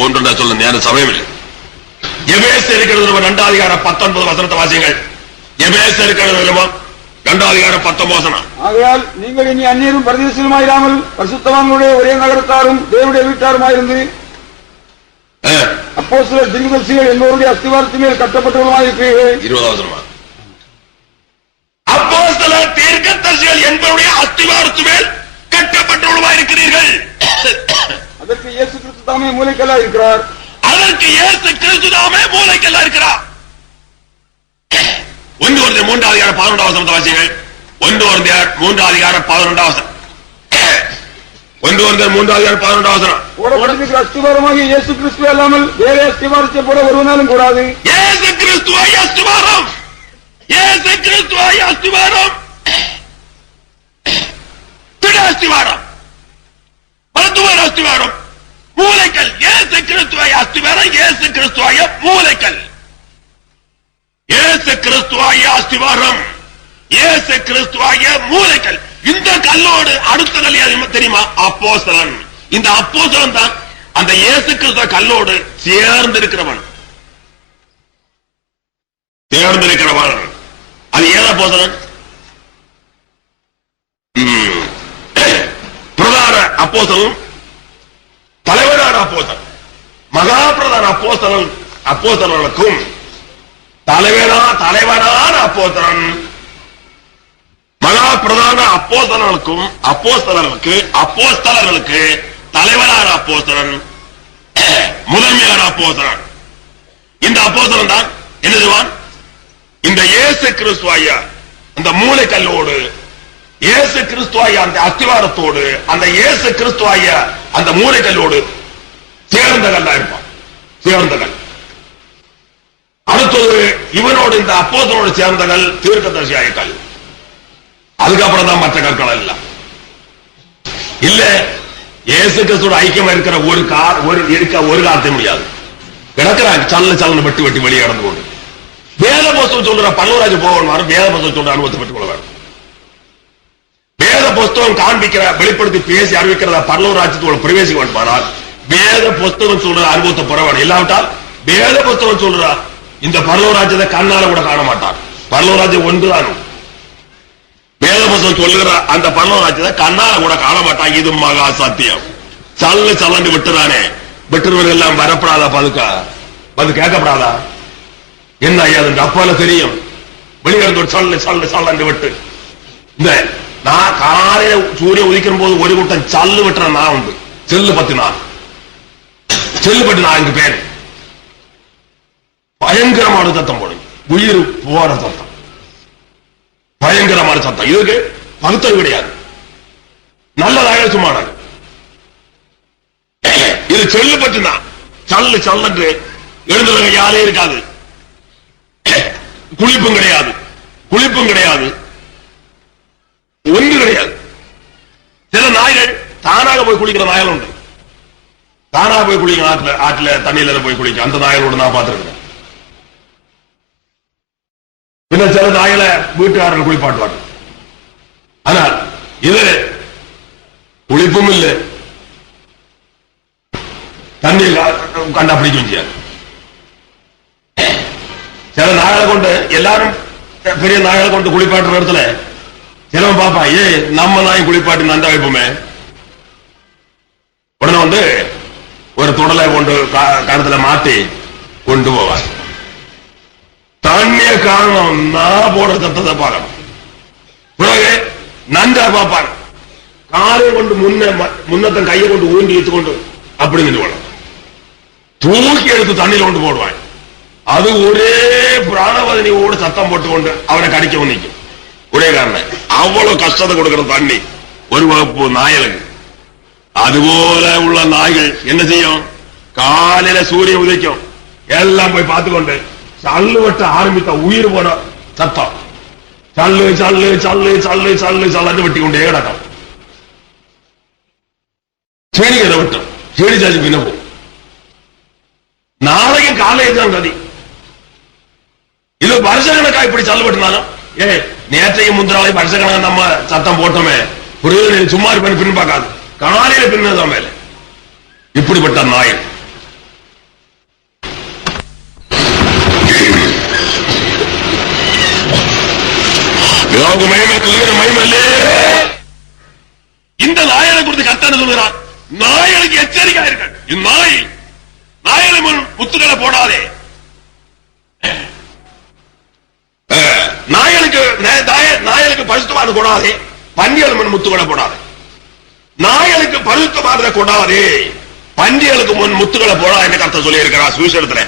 ஒன்று சொல்ல நேரம் சமயம் இல்லை. எபேசியர் இருக்கிறது 2 அதிகாரம் 19 வசனத்தை வாசியுங்கள். எபேசியர் இருக்கிறது 2 அதிகாரம் 19 வசனம். ஆகையால் நீங்கள் இனி அந்நியரும் பரதேசிகளுமாயிராமல் பரிசுத்தவான்களுடைய ஒரே நகரத்தாரும் தேவனுடைய வீட்டாருமாயிருந்து அப்போஸ்தலர் தீர்க்கதரிசிகள் என்பவருடைய அஸ்திவாரத்தின் மேல் கட்டப்பட்டவர்களாக இருக்கிறீர்கள். 20வது அப்போஸ்தலர் தீர்க்கதரிசிகள் என்பவருடைய அஸ்திவாரத்தின் மேல் கட்டப்பட்டவர்களாக இருக்கிறீர்கள். அதற்கு இயேசு கிறிஸ்து தாமே மூலைக்கல்லா இருக்கிறார். அதற்கு இயேசு கிறிஸ்து தாமே மூலைக்கல்லா இருக்கிறார். 1 Corinthians 3:11 வாசிங்கள். 1 Corinthians 3:11 1 Corinthians 3:11 போடப்பட்டிருக்கிற அஸ்திவாரமாகிய இயேசு கிறிஸ்துவே அல்லாமல் வேற அஸ்திவாரத்தை போட ஒருவனாலும் கூடாது. இயேசு கிறிஸ்துவாகிய அஸ்திவாரம், இயேசு கிறிஸ்துவாகிய அஸ்திவாரம், திட அஸ்திவாரம், மருத்துவர் அஸ்திவாரம், மூலைக்கல். இயேசு கிறிஸ்துவாகிய அஸ்திவாரம், இயேசு கிறிஸ்துவாகிய மூலைக்கல். இயேசு கிறிஸ்துவாகிய அஸ்திவாரம், இயேசு கிறிஸ்துவாகிய மூலைக்கல். இந்த கல்லோடு அடுத்த கல் தெரியுமா? அப்போஸ்தலன். இந்த அப்போஸ்தலன் தான் அந்த இயேசு கிறிஸ்துவ கல்லோடு சேர்ந்திருக்கிறவன். சேர்ந்திருக்கிறவன் அது ஏன் அப்போஸ்தலன்? பிரதான அப்போஸ்தலன், தலைவரான அப்போஸ்தலன், மகா பிரதான அப்போஸ்தலனுக்கும் தலைவரான அப்போஸ்தலன், மகா பிரதான அப்போஸ்தலர்களுக்கு தலைவரான அப்போஸ்தலன், முதன்மையான அப்போஸ்தலன். இந்த அப்போஸ்தலன் தான் என்ன செய்வான்? இந்த இயேசு கிறிஸ்துவாகிய அந்த மூலைக்கல்லோடு, இயேசு கிறிஸ்துவாகிய அந்த அஸ்திவாரத்தோடு, அந்த இயேசு கிறிஸ்துவாகிய அந்த மூலைக்கல்லோடு சேர்ந்த கல்லா இருப்பான். சேர்ந்த கல். அடுத்தது இவனோடு இந்த அப்போஸ்தலனோடு சேர்ந்த கல் தீர்க்கதரிசியாகிய கல். அதுக்கப்புறம் தான் மற்ற கற்கள் எல்லாம். இல்ல இயேசு கிறிஸ்துவோட ஐக்கியமா இருக்கிற ஒரு காலத்தை முடியாது. கிடக்கிறாங்க சல்லு வெட்டி வெளியே கடந்து கொண்டு. வேத புஸ்தகம் சொல்ற பல்லவராஜ் போகணும். வேத புஸ்தகம் சொல்ற அனுபவத்தை பெற்றுக் கொள்ள வேண்டும். வேத புஸ்தகம் காண்பிக்கிற வெளிப்படுத்தி பேசி அறிவிக்கிறத பல்லவராஜ்யத்தோட பிரவேசிக்க வேண்டுமானால் வேத புஸ்தகம் சொல்ற அனுபவத்தை பெற வேண்டும். இல்லாவிட்டால் வேத புஸ்தகம் சொல்ற இந்த பல்லவராஜ்யத்தை கண்ணால கூட காண மாட்டார். பல்லவராஜ்யம் ஒன்றுதான். வேத புஸ்தகம் சொல்லுகிற அந்த பல்லவராஜ்யத்தை கண்ணால கூட காண மாட்டாங்க. இது மகா சத்தியம். சல்லண்டு விட்டுறானே, விட்டுருவர்கள் எல்லாம் வரப்படாதா? பது கேட்கப்படாதா? என்ன ஐயா அப்பால தெரியும். வெளியிடந்து சல்லண்டு விட்டு இந்த நான் காலையில சூரியன் உதிக்கும் போது ஒரு கூட்டம் சல்லு விட்டுற நான் உண்டு. செல்லு பத்து 4 பேர் பயங்கரமான சத்தம் போடும். உயிர் போற சத்தம், பயங்கரமான சத்தம். இதுக்கு பகுத்தறிவு கிடையாது. நல்லதாக சும்மா இது செல்லு பட்டுனா சல்லன்று எழுந்துறவங்க யாரே இருக்காது. குளிப்பும் கிடையாது, ஒன்று கிடையாது. சில நாய்கள் தானாக போய் குளிக்கிற நாய்கள் உண்டு. தானாக போய் குளிக்க ஆற்றுல தண்ணியில போய் குளிக்க அந்த நாய்களோடு நான் பார்த்திருக்கிறேன். பின்ன சில நாய்களை வீட்டுக்காரர்கள் குளிப்பாட்டுவாங்க. ஆனால் இது குளிப்பும் இல்லை, தண்ணீர் கண்டா பிடிக்க முடியாது. சில நாய்களை கொண்டு எல்லாரும் பெரிய நாய்களை கொண்டு குளிப்பாட்டுற இடத்துல சிலவன் பாப்பா நம்ம நாய் குளிப்பாட்டி நந்தா வைப்போமே, உடனே ஒரு தொடலை கொண்டு கருத்துல மாட்டி கொண்டு போவாங்க. தண்ணிய காரணம் நான் போடுற சத்தத்தை பார்க்கணும். பிறகு நன்றா பார்ப்பாங்க. காலை கொண்டு முன்னத்தன் கையை கொண்டு ஊண்டி எடுத்துக்கொண்டு அப்படி நின்று தூக்கி எடுத்து தண்ணியில கொண்டு போடுவாங்க. அது ஒரே பிராணவதனியோடு சத்தம் போட்டுக்கொண்டு அவனை கடிக்க நிற்கும். ஒரே காரணம் அவ்வளவு கஷ்டத்தை கொடுக்கிற தண்ணி ஒரு வகுப்பு நாய்களுக்கு. அதுபோல உள்ள நாய்கள் என்ன செய்யும்? காலையில சூரியன் உதைக்கும், எல்லாம் போய் பார்த்துக்கொண்டு சல்லு வெட்ட ஆரம்பித்த உயிர் போன சத்தம் சல்லு வெட்டி கொண்டே கிடக்கும். செடிகளை விட்டோம், செடி சாச்சி பின்ன போகும். நாளைக்கு காலையில் தான் கதி. இது வருஷக்கணக்கா இப்படி சல்லு வெட்டினாலும் நேற்றையும் முந்தினாலே வருஷக்கணக்கா நம்ம சத்தம் போட்டோமே புரியுது. சும்மா இருப்பேன் பின் பார்க்காது, காலையில பின்னதான் மேல. இப்படிப்பட்ட நாய் இந்த நாயனை குறித்து கர்த்தர் சொல்கிறார். நாய்களுக்கு எச்சரிக்கை இருக்க. நாய் நாய்கள் முன் முத்துக்களை போடாதே. நாய்களுக்கு பரிசுத்தமானது கொடாதே, பன்றிகள் முன் முத்துக்களை போடாதே. நாய்களுக்கு பரிசுத்தமானதை கொடாதே, பன்றிகளுக்கு முன் முத்துக்களை போடாது என்று கர்த்தர் சொல்லி இருக்கிறார் சுவிசேஷத்துல.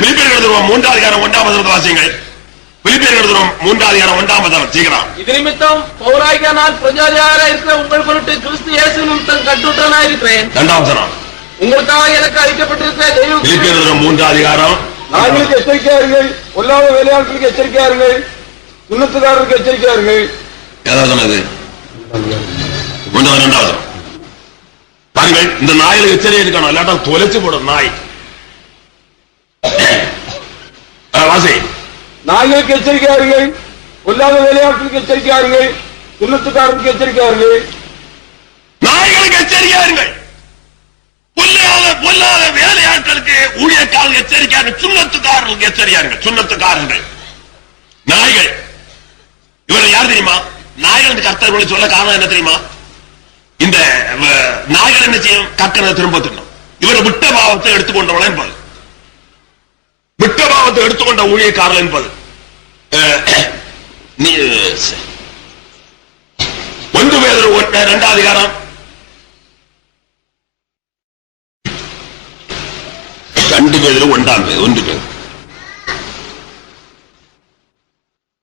பிலிப்பியர் எழுதுவோம் 3ஆம் அதிகாரம் 1ஆம் வசனத்தை வாசியுங்கள். பிலிப்பியர் எழுதுவோம் 3ஆம் அதிகாரம் 1ஆம் வசனம் சீக்கிரம். இது நிமித்தம் பௌராகிய நான் பிரஜாதியாக இருக்கிற உங்கள் பொருட்டு கிறிஸ்து இயேசு நிமித்தம் கட்டுற்றனாக இருக்கிறேன். 2ஆம் வசனம். உங்களுக்காக எனக்கு அளிக்கப்பட்டிருக்கிற தெய்வம். பிலிப்பியர் எழுதுவோம் 3ஆம் அதிகாரம். நாய்களுக்கு எச்சரிக்கையாருங்கள், பொல்லாத வேலையாட்களுக்கு எச்சரிக்கையாருங்கள், சுண்ணத்துக்காரருக்கு எச்சரிக்கையாருங்கள். ஏதாவது சொன்னது 2வது பாருங்கள். இந்த நாய்களுக்கு எச்சரிக்கை இருக்கணும், இல்லாட்டா தொலைச்சு போடும் நாய். வாசி. நாய்களுக்கு எச்சரிக்கையாருங்கள், பொல்லாத வேலையாட்களுக்கு எச்சரிக்கையாருங்கள், சுண்ணத்துக்காரருக்கு எச்சரிக்கையாருங்கள். நாய்களுக்கு எச்சரிக்கையாருங்கள், பொல்லாத வேலையாட்களுக்கு ஊழியக்காரர்கள் எச்சரிக்கையார்கள், சுண்ணத்துக்காரர்களுக்கு எச்சரிக்கையார்கள். சுண்ணத்துக்காரர்கள் நாய்கள். இவர்கள் யார் தெரியுமா? நாய்கள் கர்த்தர் சொல்ல காரணம் என்ன தெரியுமா? இந்த நாய்கள் என்ன செய்யும்? கர்த்தரை திரும்ப தின்னும். இவரை விட்ட பாவத்தை எடுத்துக்கொண்டவள் என்பது, விட்ட பாவத்தை எடுத்துக்கொண்ட ஊழியக்காரர்கள் என்பது. 1 பேதுரு 2ஆம் அதிகாரம் 2 பேதுரு 1 பேர்.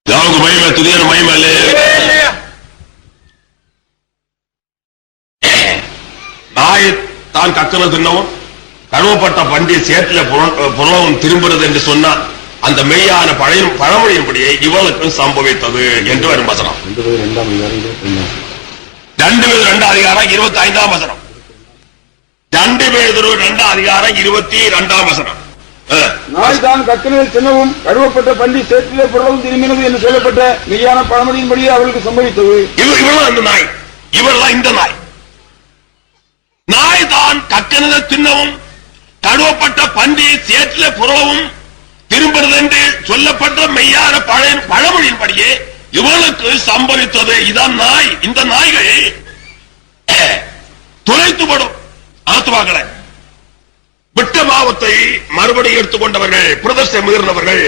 யாவுக்கு மகிமை, துதியான மகிமை. நாய் தான் கக்கன தின்னவும் கழுவப்பட்ட பண்டிகை சேற்றில புறவும் திரும்புறது என்று சொன்னார். அந்த மெய்யான பழமொழியின்படியே இவளுக்கும் சம்பவித்தது என்று வரும் வசனம். 2 பேதுரு 2ஆம் அதிகாரம் 25ஆம் வசனம். 2 பேதுரு 2ஆம் அதிகாரம் 22ஆம் வசனம். நாய் தான் கக்கனில் தின்னவும் கழுவப்பட்ட பண்டி சேற்றிலே புறவும் திரும்பினது என்று சொல்லப்பட்ட மெய்யான பழமொழியின்படியே அவளுக்கு சம்பவித்தது. இவெல்லாம் இந்த நாய், இவெல்லாம் இந்த நாய். நாய் தான் கக்கனில தின்னவும் கழுவப்பட்ட பண்டி சேற்றிலே புறவும் திரும்புறது என்று சொல்லப்பட்ட மெய்யான பழமொழியின்படியே இவளுக்கு சம்பவித்தது. இதான் நாய். இந்த நாய்கள் துளைத்துப்படும் ஆத்மாக்களை. விட்ட பாவத்தை மறுபடியும் எடுத்துக்கொண்டவர்கள், பிரதர்ஷனை மீறினவர்கள்,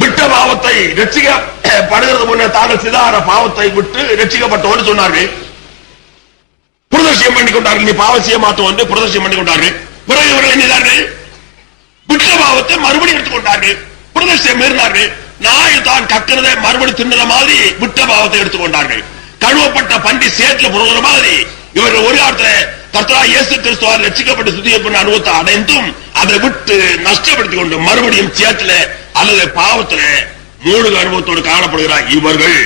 விட்ட பாவத்தை ரட்சிக்கப்படுகிறது முன்னே தாங்கள் சிதார பாவத்தை விட்டு ரட்சிக்கப்பட்டோன்னு சொன்னார்கள். பிரதர்ஷனம் பண்ணிக் கொண்டார்கள். நீ பாவம் செய்ய மாட்டோம் என்று பிரதர்ஷனம் பண்ணிக் கொண்டார்கள். பிறகு இவர்கள் என்ன? விட்ட பாவத்தை மறுபடியும் எடுத்துக்கொண்டார்கள், பிரதர்ஷனம் மீறினார்கள். நாய் தான் கக்கிறதை மறுபடி தின்னுற மாதிரி விட்ட பாவத்தை எடுத்துக்கொண்டார்கள். கழுவப்பட்ட பண்டி சேற்றில் புறகிற மாதிரி இவர்கள் ஒரு காலத்துல கர்த்தராகிய இயேசு கிறிஸ்துவால் ரட்சிக்கப்பட்டு சுத்திகரிப்பு அனுபவத்தை அடைந்தும் அதை விட்டு நஷ்டப்படுத்திக் கொண்டு மறுபடியும் சேற்றில அல்லது பாவத்தில மூழ்கு அனுபவத்தோடு காணப்படுகிறார். இவர்கள்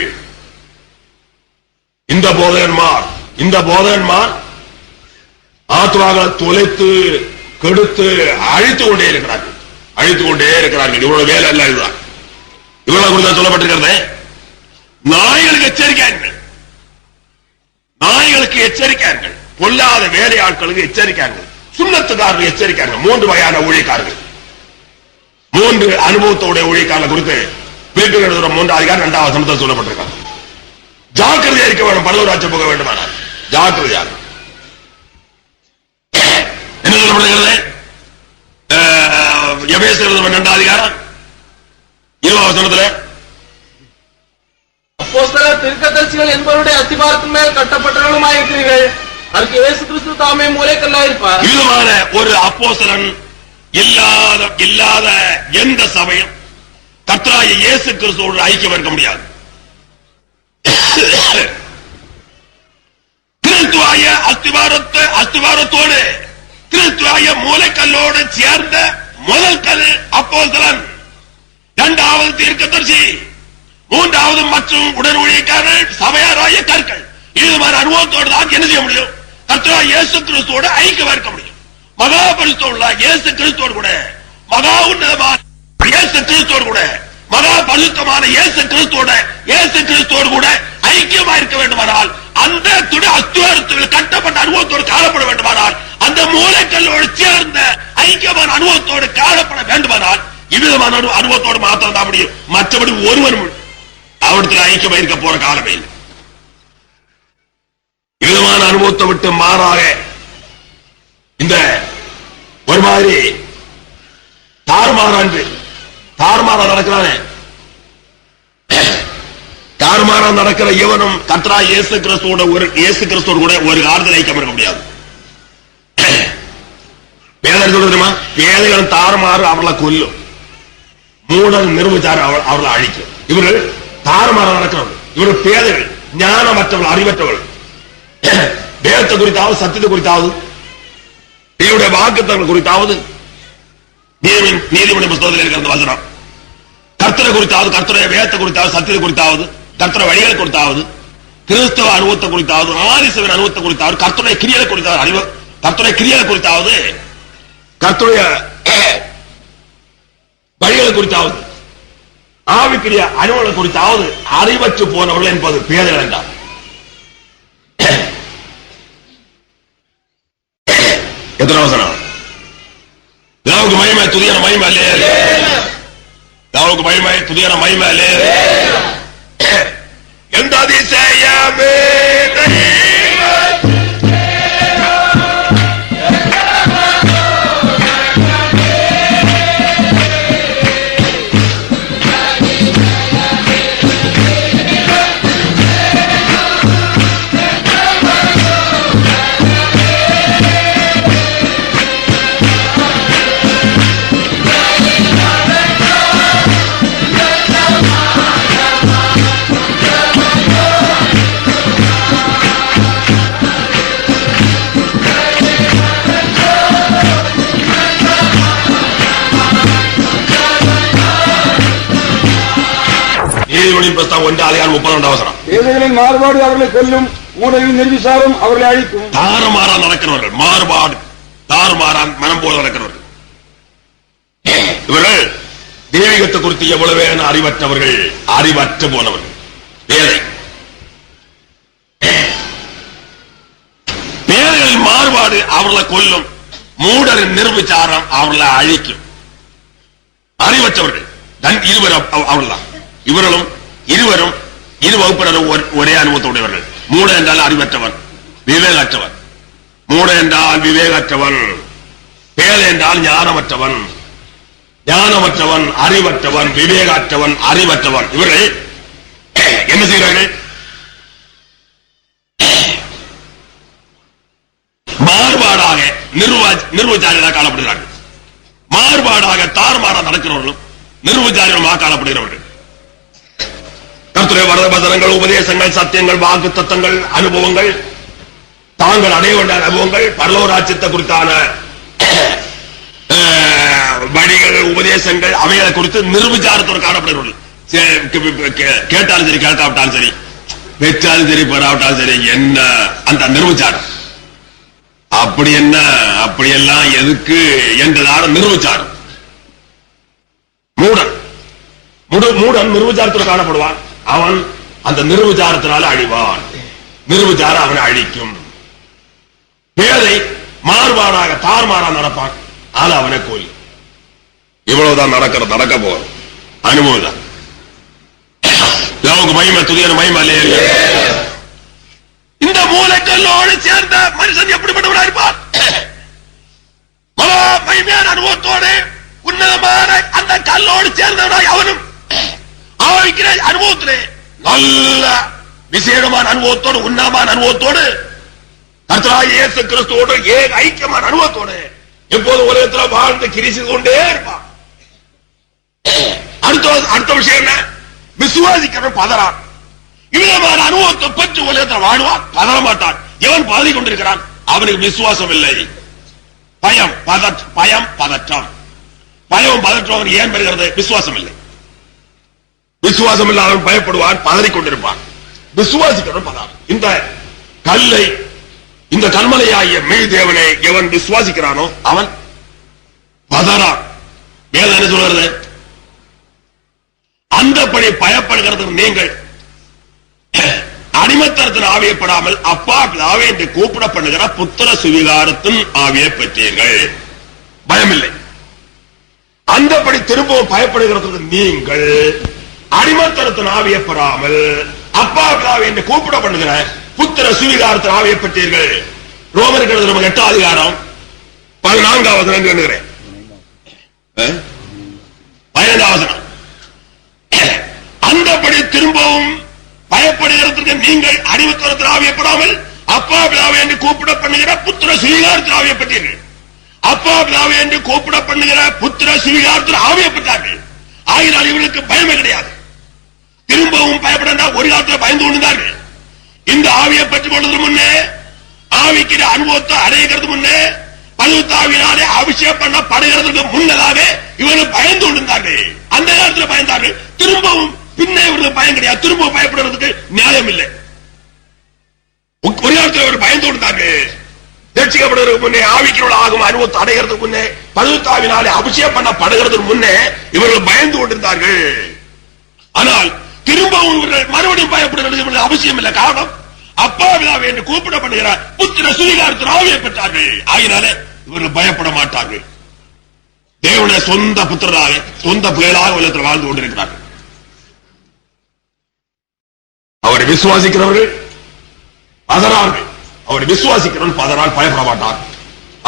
இந்த போதகன்மார் ஆத்மாக்களை தொலைத்து கெடுத்து அழித்துக் கொண்டே இருக்கிறார்கள். இவ்வளவு வேலை அல்ல இதுதான். இவ்வளவு குறித்து சொல்லப்பட்டிருக்கிறது. நாய்களுக்கு எச்சரிக்கையார்கள், பொல்லாத வேலையாட்களுக்கு எச்சரிக்கையார்கள், சுண்ணத்துக்காரர்கள் எச்சரிக்கையார்கள். 3 வகையான ஊழியக்காரர்கள், 3 அனுபவத்தோட ஊழியக்காரர்கள் குறித்து பிலிப்பியர் எழுதுகிற 3ஆம் அதிகாரம் 2ஆம் வசனத்தில் சொல்லப்பட்டிருக்காங்க. ஜாக்கிரதையா இருக்க வேண்டும். பரலோகராஜ்யம் போக வேண்டுமானால் ஜாக்கிரதையாக. என்ன சொல்லப்படுகிறது? எபேசியர் 2ஆம் அதிகாரம் 20ஆம் வசனத்தில் அப்போஸ்தலர் தீர்க்கதரிசிகள் என்பவருடைய அஸ்திபாரத்தின் மேல் கட்டப்பட்டவர்களுமாயிருக்கிறீர்கள். அதற்கு இயேசு கிறிஸ்து தாமே மூலைக்கல்லாயிருப்பார். இதுமான ஒரு அப்போஸ்தலன் இல்லாத எந்த சபையும் கர்த்தராகிய இயேசு கிறிஸ்துவோடு ஐக்கியம் இருக்க முடியாது. கிறிஸ்துவாய அஸ்திவாரத்தோடு கிறிஸ்துவாய மூலைக்கல்லோடு சேர்ந்த முதல் கல் அப்போஸ்தலன், 2வது தீர்க்கதரிசி, 3வது மற்றும் உடன் ஊழியக்காரர்கள், சபையாராய கற்கள். இது மாதிரி அனுபவத்தோடு தான் என்ன செய்ய முடியும்? கர்த்தராகிய இயேசு கிறிஸ்துவோடு ஐக்கியம் இருக்க முடியும். மகா பரிசுத்தமுள்ள இயேசு கிறிஸ்துவோடு கூட, மகா உன்னதமான இயேசு கிறிஸ்துவோடு கூட, மகா பரிசுத்தமான இயேசு கிறிஸ்துவோடு கூட ஐக்கியமா இருக்க வேண்டுமானால், அந்த அஸ்திவாரத்தில் கட்டப்பட்ட அனுபவத்தோடு காணப்பட வேண்டுமானால், அந்த மூலைக்கல்லோடு சேர்ந்த ஐக்கியமான அனுபவத்தோடு காணப்பட வேண்டுமானால், இவ்விதமான அனுபவத்தோடு மாத்திரம் தான் முடியும். மற்றபடி ஒருவன் அவடத்தில் ஐக்கியமா இருக்க போற காலமே இல்லை. விதமான அனுபவத்தை விட்டு மாறாக இந்த ஒரு மாதிரி தாறுமாறா நடக்கிறானே, தாறுமாறா நடக்கிற இவனும் கர்த்தரா இயேசு கிறிஸ்துவோடு கூட ஒரு காலத்தில் ஐக்கியம் இருக்க முடியாது. வேதனை சொல்றது தெரியுமா? வேதைகள் தாறுமாறு அவர்களை கொல்லும், மூடல் நிர்வச்சாரு அவர்களை அழிக்கும். இவர்கள் தாறுமாறா நடக்கிறவர்கள், இவர்கள் பேதைகள், ஞானமற்றவர்கள், அறிவற்றவர்கள். வேதத்தை குறித்தாவது, சத்தியத்தை குறித்தாவது, தேவனுடைய வாக்குத்தத்தங்கள் குறித்தாவது, நீதிமன்ற புத்தகத்தில் இருக்கிற வசனம், கர்த்தரை குறித்தாவது, கர்த்தருடைய வேதத்தை குறித்தாவது, சத்தியத்தை குறித்தாவது, கர்த்தருடைய வழிகளை குறித்தாவது, கிறிஸ்தவ அனுபவத்தை குறித்தாவது, ஆதிசவின் அனுபவத்தை குறித்தாவது, கர்த்தருடைய கிரியலை குறித்தாவது, கர்த்தருடைய கிரியலை குறித்தாவது, கர்த்தருடைய வழிகளை குறித்தாவது, ஆவிக்குரிய அனுபவங்களை குறித்தாவது அறிவற்று போனவர்கள் என்பது பேதைகள் என்றார். எத்தனை வசனம்? யாவுக்கு மகிமை துதியான மகிமை அல்லே, யாவுக்கு மகிமை துதியான மகிமை அல்லே. எந்த அதிசயமே மாறுபாடு அவர்களை கொல்லும், மூடலின் நிர்விசாரம் அவர்களை அழிக்கும். தாறுமாறா நடக்கிறவர்கள், மாறுபாடு தாறுமாறா மனம் போல நடக்கிறவர்கள், இவர்கள் தெய்வீகத்தை குறித்து எவ்வளவு அறிவற்றவர்கள், அறிவற்று போனவர்கள், வேலை பேதைகளின் மாறுபாடு அவர்களை கொல்லும், மூடரின் நிர்விசாரம் அவர்களை அழிக்கும். அறிவற்றவர்கள் இருவரும் அவர்கள்தான். இவர்களும் இருவரும் இரு வகுப்பினரும் ஒரே அனுபவத்துடையவர்கள். மூட என்றால் அறிவற்றவன், விவேகற்றவன். மூட என்றால் விவேகற்றவன், பேதை என்றால் ஞானமற்றவன். ஞானமற்றவன், அறிவற்றவன், விவேகற்றவன், அறிவற்றவன். இவர்கள் என்ன செய்கிறார்கள்? மாறுபாடாக நிர்வச்சாரிகளாக காணப்படுகிறார்கள். மாறுபாடாக தாறுமாறாக நடக்கிறவர்களும் நிர்வச்சாரிகளாக காணப்படுகிறவர்கள். கர்த்தருடைய வசனங்கள், உபதேசங்கள், சத்தியங்கள், வாக்கு தத்தங்கள், அனுபவங்கள், தாங்கள் அடைய வேண்டிய அனுபவங்கள், பரலோக ராஜ்யத்தை குறித்தான வழிகள், உபதேசங்கள், அவைகளை குறித்து நிர்விசாரத்தோடு காணப்படுகிறவர்கள். கேட்டாலும் சரி, கேட்காவிட்டாலும் சரி, பெற்றாலும் சரி, பெறாவிட்டாலும் சரி, என்ன அந்த நிர்விசாரம், அப்படி என்ன, அப்படியெல்லாம் எதுக்கு என்றதான நிர்விசாரம். மூடன் நிர்விசாரத்தோடு காணப்படுவான். அவன் அந்த நிர்விசாரத்தினால அழிவான், நிர்விசாரம் அவனை அழிக்கும். பேதை மாறுபாடாக தாறுமாறாக நடப்பான், ஆனா அவனை கொல்லும். இவ்வளவுதான் நடக்க போகும் அனுபவம் தான். யாவுக்கு மகிமை துதியான மகிமை அல்லேலூயா. இந்த மூலக்கல்லோடு சேர்ந்த மனுஷன் எப்படிப்பட்டவனாக இருப்பான்? மகா மகிமையான அனுபவத்தோடு உன்னதமான அந்த கல்லோடு சேர்ந்தவனாய் அவனும் ஆவிக்கிற அனுபவத்திலே நல்ல விசேடமான அனுபவத்தோடு, உன்னதமான அனுபவத்தோடு, கர்த்தராகிய இயேசு கிறிஸ்துவோடு ஐக்கியமான அனுபவத்தோடு எப்போது உலகத்தில் வாழ்ந்து கிரிசி கொண்டே இருப்பான். அடுத்த விஷயம் என்ன? விசுவாசிக்கிறவன் பதறான். இவ்விதமான அனுபவத்தை பெற்று உலகத்தில் வாழ்வான், பதற மாட்டான். எவன் பதறி கொண்டிருக்கிறான்? அவனுக்கு விசுவாசம் இல்லை. பயம், பதற்றம். பயம் பதற்றம் ஏன் பெறுகிறது? விசுவாசம் இல்லை. விசுவாசம் இல்லை, அவன் பயப்படுவான், பதறி கொண்டிருப்பான். விசுவாசிக்கிறவன் பதறான். இந்த கல்லை, இந்த கல்மலையாகிய மெய் தேவனை எவன் விசுவாசிக்கிறானோ அவன் பதறான். வேதம் என்ன சொல்கிறது? அந்தப்படி பயப்படுகிறது நீங்கள் அடிமத்தனத்தின் ஆவியப்படாமல் அப்பா பிதாவே என்று கூப்பிட பண்ணுகிற புத்திர சுவிகாரத்தின் ஆவியை பெற்றீர்கள். பயமில்லை. அந்தப்படி திரும்பவும் பயப்படுகிறது நீங்கள் அடிமத்தனத்தின் ஆவியப்படாமல் அப்பா பிதாவே என்று கூப்பிட பண்ணுகிற புத்திர சுவிகாரத்தின் ஆவியை பெற்றீர்கள். ரோமருக்கு 8ஆம் அதிகாரம் 14ஆம் வசனம் எண்ணுகிறேன். 15ஆம் வசனம். அந்தபடி திரும்பவும் பயப்படுகிறதுக்கு நீங்கள் அறிவுத்தரத்தில் ஆவியப்படாமல் அப்பா பிதாவை என்று கூப்பிட பண்ணுகிற புத்திர சுவீகாரத்தில் ஆவியப்பட்டீர்கள். அப்பா பிதாவை என்று கூப்பிட பண்ணுகிற புத்திர சுவீகாரத்தில் ஆவியப்பட்டார்கள். ஆகினால் இவர்களுக்கு பயமே கிடையாது. திரும்பவும் பயப்பட ஒரு காலத்தில் பயந்து கொண்டிருந்தார்கள். இந்த ஆவியை பெற்றுக் கொள்வதற்கு முன்னே, ஆவிக்கிற அனுபவத்தை அடைகிறது முன்னே, பரிசுத்தாவியினாலே அபிஷேகம் பண்ணப்படுகிறதுக்கு முன்னதாக இவர்கள் பயந்து கொண்டிருந்தார்கள். அந்த காலத்தில் பயந்தார்கள். திரும்பவும் பின்னே இவர்களுக்கு பயம் கிடையாது. திரும்ப பயப்படுறதுக்கு நியாயம் இல்லை. ஒரு காலத்தில் இவர் பயந்து கொண்டிருந்தார்கள். ரட்சிக்கப்படுவதற்கு முன்னே, ஆவிக்கிற ஆகும் அனுபவத்தை அடைகிறதுக்கு முன்னே, பரிசுத்தாவியினாலே அபிஷேகம் பண்ணப்படுகிறதுக்கு முன்னே இவர்கள் பயந்து கொண்டிருந்தார்கள். ஆனால் திரும்பவும் இவர்கள் மறுபடியும் பயப்படுகிறது அவசியம் இல்லை. காரணம், அப்பா பிதாவை என்று கூப்பிட பண்ணுகிறார் புத்திர சுவீகாரத்தில் ஆவியை பெற்றார்கள். ஆகினாலே இவர்கள் பயப்பட மாட்டார்கள். தேவனுடைய சொந்த புத்திரராக, சொந்த பிள்ளைகளாக உலகத்தில் வாழ்ந்து கொண்டிருக்கிறார்கள். அவரை விசுவாசிக்கிறவர்கள் பதறார்கள். அவரை விசுவாசிக்கிறவன் பதறால் பயப்பட மாட்டார்.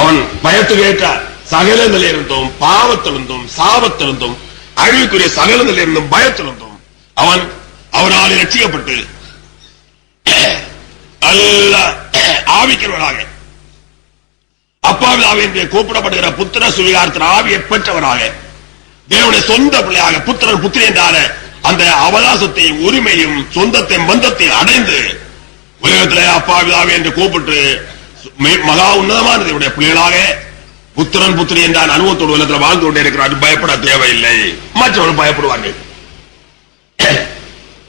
அவன் பயத்துக்கு ஏற்ற சகல நிலையிருந்தும், பாவத்திலிருந்தும், சாபத்திலிருந்தும், அழிவுக்குரிய சகல நிலையிருந்தும், பயத்திலிருந்தும் அவன் அவரால் ரட்சிக்கப்பட்டு நல்ல ஆவிக்கிறவராக, அப்பாவிதாவை என்று கூப்பிடப்படுகிற புத்திர சுவீகாரத்தின் ஆவியை பெற்றவராக, தேவனுடைய சொந்த பிள்ளையாக, புத்திரன் புத்திரி என்றான அந்த அவகாசத்தையும் உரிமையும் சொந்தத்தையும் பந்தத்தையும் அடைந்து உலகத்திலே அப்பாவிதாவை என்று கூப்பிட்டு மகா உன்னதமான தேவனுடைய பிள்ளைகளாக புத்திரன் புத்திரி என்றான் அனுபவத்தோடு உலகத்தில் வாழ்ந்து கொண்டே இருக்கிறார். பயப்பட தேவையில்லை. மற்றவர்கள் பயப்படுவார்கள்.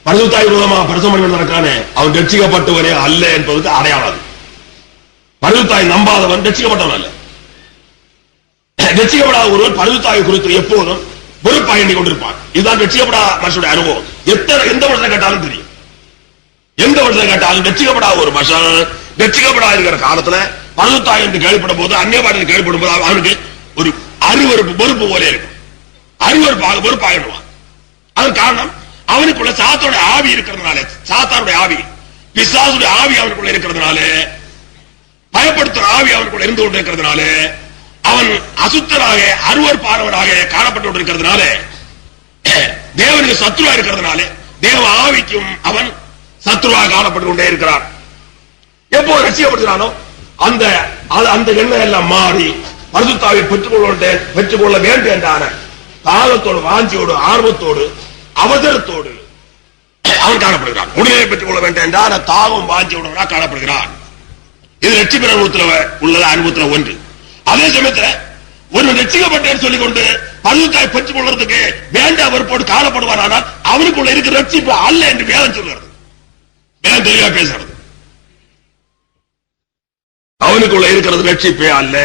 பரிசுத்தாய் விரோதமாக பிரசவம் நடக்கானே, அவன் ரட்சிக்கப்பட்டவனே அல்ல என்பதற்கு அடையாளம். பரிசுத்தாய் நம்பாதவன் ரட்சிக்கப்பட்டவன் அல்ல. ரட்சிக்கப்படாத ஒருவன் பரிசுத்தாய் குறித்து எப்போதும் வெறுப்பாக எண்ணிக் கொண்டிருப்பான். இதுதான் ரட்சிக்கப்படாத மனுஷனுடைய அனுபவம். எந்த வருஷம் கேட்டாலும் தெரியும். எந்த வருஷம் கேட்டாலும் ரட்சிக்கப்படாத ஒரு மனுஷன் ரட்சிக்கப்படாத இருக்கிற காலத்துல பரிசுத்தாய் என்று கேள்விப்படும் போது, அந்நியபாடு கேள்விப்படும் போது அவனுக்கு ஒரு அருவருப்பு, வெறுப்பு போலே இருக்கும். அருவருப்பாக வெறுப்பாகிடுவான். அதன் காரணம், அவனுக்குள்ள சாத்தானுடைய ஆவி இருக்கிறதுனால, சாத்தானுடைய ஆவி, பிசாசுடைய ஆவி அவனுக்குள்ள இருக்கிறதுனால, பயப்படுத்துற ஆவி அவனுக்குள்ள இருந்து கொண்டு இருக்கிறதுனால, அவன் அசுத்தராக அருவருப்பானவனாக காணப்பட்டு கொண்டிருக்கிறதுனால, தேவனுக்கு சத்ருவா இருக்கிறதுனால, தேவ ஆவிக்கும் அவன் சத்ருவாக காணப்பட்டு கொண்டே இருக்கிறான். எப்போ ரட்சிக்கப்படுகிறானோ அந்த எண்ணம் எல்லாம் மாறி பரிசுத்தாவை பெற்றுக்கொள்ள வேண்டும் என்றான தாகத்தோடு, வாஞ்சியோடு, ஆர்வத்தோடு, அவசரத்தோடு அவன் காணப்படுகிறான். உடனே பெற்றுக் கொள்ள வேண்டும் என்றான தாகம் வாஞ்சியோடு காணப்படுகிறான். இது ரட்சிப்பின் அனுபவத்தில் உள்ள அனுபவத்தில் ஒன்று. அதே சமயத்தில் ஒரு ரட்சிக்கப்பட்டேன்னு சொல்லிக் கொண்டு பரிசுத்தாய் பெற்றுக் கொள்வதற்கு வேண்ட வெறுப்போடு காணப்படுவான். ஆனால் அவனுக்குள்ள இருக்கிற ரட்சிப்பு அல்ல என்று வேதம் சொல்கிறது. வேதம் தெளிவா பேசுறது. அவனுக்குள்ள இருக்கிறது ரட்சிப்பே அல்ல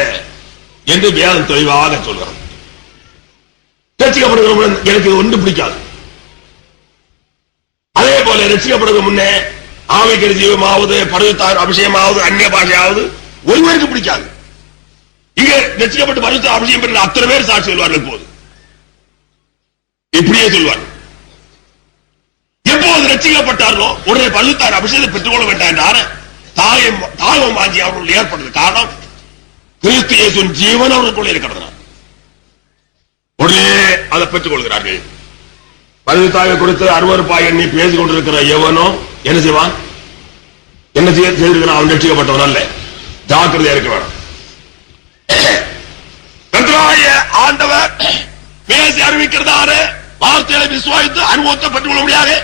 என்று வேதம் தெளிவாக சொல்கிறது. ரட்சிக்கப்படுகிற எனக்கு ஒன்று பிடிக்காது. அதே போல ரட்சிக்கப்படுவதற்கு முன்னே ஆவிக்கிற ஜீவமாவது, பரிசுத்தார் அபிஷேகமாவது, அந்நிய பாஷையாவது ஒருவருக்கு பிடிக்காது. இங்க ரட்சிக்கப்பட்டு பரிசுத்த அபிஷேகம் பெற்ற அத்தனை பேர் சாட்சி சொல்வார்கள். போது இப்படியே சொல்வார்கள். எப்போது ரட்சிக்கப்பட்டார்களோ உடனே பரிசுத்தார் அபிஷேகத்தை பெற்றுக்கொள்ள வேண்டாம் என்றான தாகம் வாஞ்சி அவர்கள் ஏற்படுது. காரணம், கிறிஸ்து இயேசுவின் ஜீவன் அவர்களுக்குள்ள இருக்கிறது. உடனே அதை பெற்றுக் கொள்கிறார்கள். பரிசுத்தாவை குறித்து அருவருப்பாய் எண்ணி பேசிக் கொண்டிருக்கிற எவனோ என்ன செய்வான்? என்ன செய்திருக்கிறான்? அவன் ரட்சிக்கப்பட்டவன் அல்ல. ஜாக்கிரதையா இருக்க வேணும். ஆண்டவர் பேசி அறிவிக்கிறதான வார்த்தைகளை விசுவாசித்து அனுபவத்தை பெற்றுக் கொள்ள முடியாது.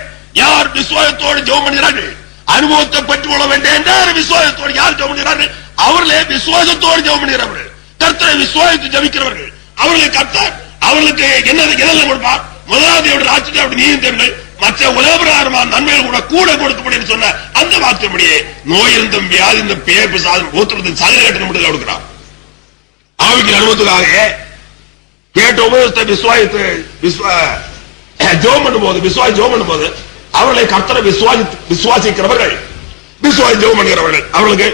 யார் விசுவாசத்தோடு ஜெபம் பண்ணுகிறார்கள், அனுபவத்தை பெற்றுக் கொள்ள வேண்டும் என்ற விசுவாசத்தோடு யார் ஜெபம் பண்ணுகிறார்கள்? அவர்களே விசுவாசத்தோடு ஜெபம் பண்ணுகிறவர்கள், கர்த்தரை விசுவாசித்து ஜெபிக்கிறவர்கள். அவர்களுக்கு கர்த்தர் அவர்களுக்கு என்ன கொடுப்பார்? முதலாவது ராட்சியம் நீயும் தேவை, மற்ற உலகபிரகாரமான நன்மைகள் கூட கொடுக்கப்படும் சொன்ன அந்த வார்த்தைப்படியே நோய் இருந்தும் வியாதி இருந்தும் பேர் பிசாதும் ஊத்துறதும் சகல கட்ட முடியல கொடுக்கிறார். ஆவிக்கு அனுபவத்துக்காக கேட்ட உபதேசத்தை விசுவாசித்து ஜெபம் பண்ணும்போது அவர்களை கர்த்தரை விசுவாசிக்கிறவர்கள், விசுவாசி ஜெபம் பண்ணுகிறவர்கள், அவர்களுக்கு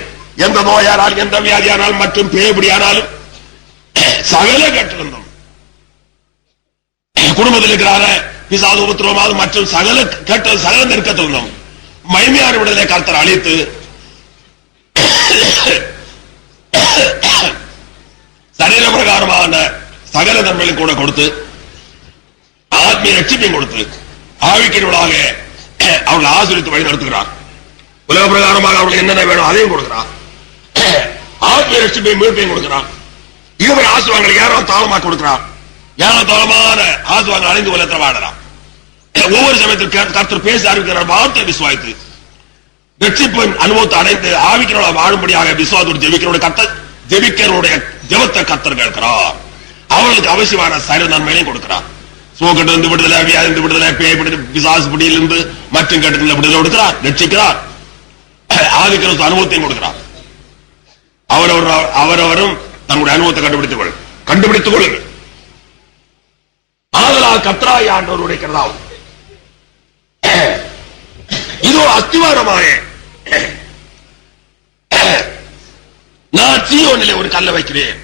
எந்த நோயானால், எந்த வியாதியானால் மற்றும் பேய்பிடியானாலும் சகல கட்டிருந்தோம் குடும்பத்தில் இருக்கிறார பிசாசு உபத்திரவமாவது மற்றும் சகல நெருக்கத்திருந்தோம் மகிமையான விடலை கர்த்தர் அழித்து பிரகாரமான சகல நன்மைகளும் கூட கொடுத்து ஆத்மீய ரட்சிப்பையும் கொடுத்து ஆவிக்கிறவர்களாக அவர்களை ஆசிரியத்து வழி நடத்துகிறார். உலக பிரகாரமாக அவர்களுக்கு என்னென்ன வேணும் அதையும் கொடுக்கிறார். ஆத்மீய ரட்சிப்பையும் மீட்பையும் கொடுக்கிறார். இதுவரை ஆசிர்வாதங்கள் யாரும் தாளமாக கொடுக்கிறார். யாரும் தாளமான ஆசிர்வாதங்கள் அடைந்து உலகத்தில் வாழலாம். ஒவ்வொரு சமயத்தில் கர்த்தர் பேச அறிவிக்கிறார். வார்த்தை விசுவாசித்து ரட்சிப்பின் அனுபவத்தை அடைந்து ஆவிக்கிறவர்களாக வாழும்படியாக விசுவாசத்தோடு ஜெபிக்கிறவருடைய ஜெபத்தை கர்த்தர் கேட்கிறார். அவர்களுக்கு அவசியமான சரி நன்மைகளையும் கொடுக்கிறார். சோகட்டிலிருந்து விடுதலை, வியாதிலிருந்து விடுதலை, பேய் பிசாசு பிடியிலிருந்து மற்றும் கட்டத்தில் விடுதலை கொடுக்கிறார், ரட்சிக்கிறார். ஆதிக்கிற அனுபவத்தையும் கொடுக்கிறார். அவரவரும் தங்களுடைய அனுபவத்தை கண்டுபிடித்துக் கொள்ளுங்கள். ஆதலால் கர்த்தராகிய ஆண்டவர் உரைக்கிறதாகும். இதோ அஸ்திவாரமாக நான் சீயோனிலே ஒரு கல்லை வைக்கிறேன்.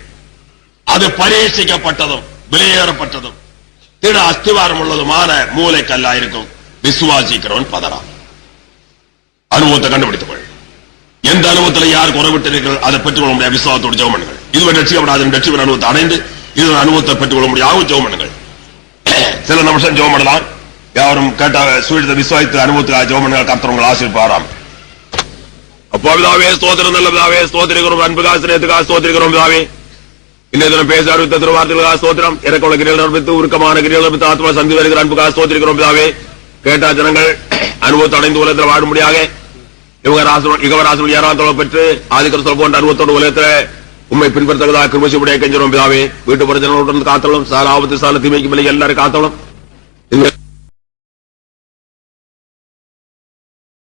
அது பரீட்சிக்கப்பட்டதும் விலையேறப்பட்டதும் திட அஸ்திவாரம் உள்ளதுமான மூளை கல்லா இருக்கும். விசுவாசிக்கிறவன் பதறா. அனுபவத்தை கண்டுபிடித்துக் கொள். எந்த அனுபவத்தில் யார் குறைவிட்டீர்கள் அதை பெற்றுக் கொள்ள முடியாது. விசுவாசத்தோடு ஜெபம் பண்ணுங்கள். இதுவரை ரட்சிக்கப்படாத ரட்சிப்பின் அனுபவத்தை அடைந்து இது அனுபவத்தை பெற்றுக் கொள்ள முடியாது. ஜெபம் பண்ணுங்கள். சில நிமிஷம் ஜெபம் பண்ணலாம். யாரும் கேட்ட சூழ்நிலை விசுவாசித்த அனுபவத்துக்காக ஜெபம் பண்ணுங்கள். கர்த்தர் உங்களை ஆசீர்வதிப்பாராம். அப்போ பிதாவே ஸ்தோத்திரம், நல்ல பிதாவே ஸ்தோத்திரிக்கிறோம். அன்புக்காக சிநேகத்துக்காக ஸ்தோத்திரிக்கிறோம் பிதாவே. இந்த தினம் பேச அறிவித்த திருவார்த்தைகளுக்காக ஸ்தோத்திரம். இறக்கவுள்ள கிரிகள் நிரப்பித்து உருக்கமான கிரிகள் நிரப்பித்து ஆத்மா சந்தி வருகிற அன்புக்காக ஸ்தோத்திரிக்கிறோம் பிதாவே. கேட்ட ஜனங்கள் அனுபவத்தை அடைந்து உலகத்தில் வாழும்படியாக இகவராசன் ஏராளத்தோடு பெற்று ஆதிக்கிற போன்ற அனுபவத்தோடு உலகத்தில் உண்மை பின்பற்றதாக கிருபையுடைய கெஞ்சிரோம் பிதாவே. வீட்டு பிரச்சனைகளுடன் காத்தலும் சால ஆபத்து சால தீமைக்கு மேலே எல்லாரும் காத்தலும்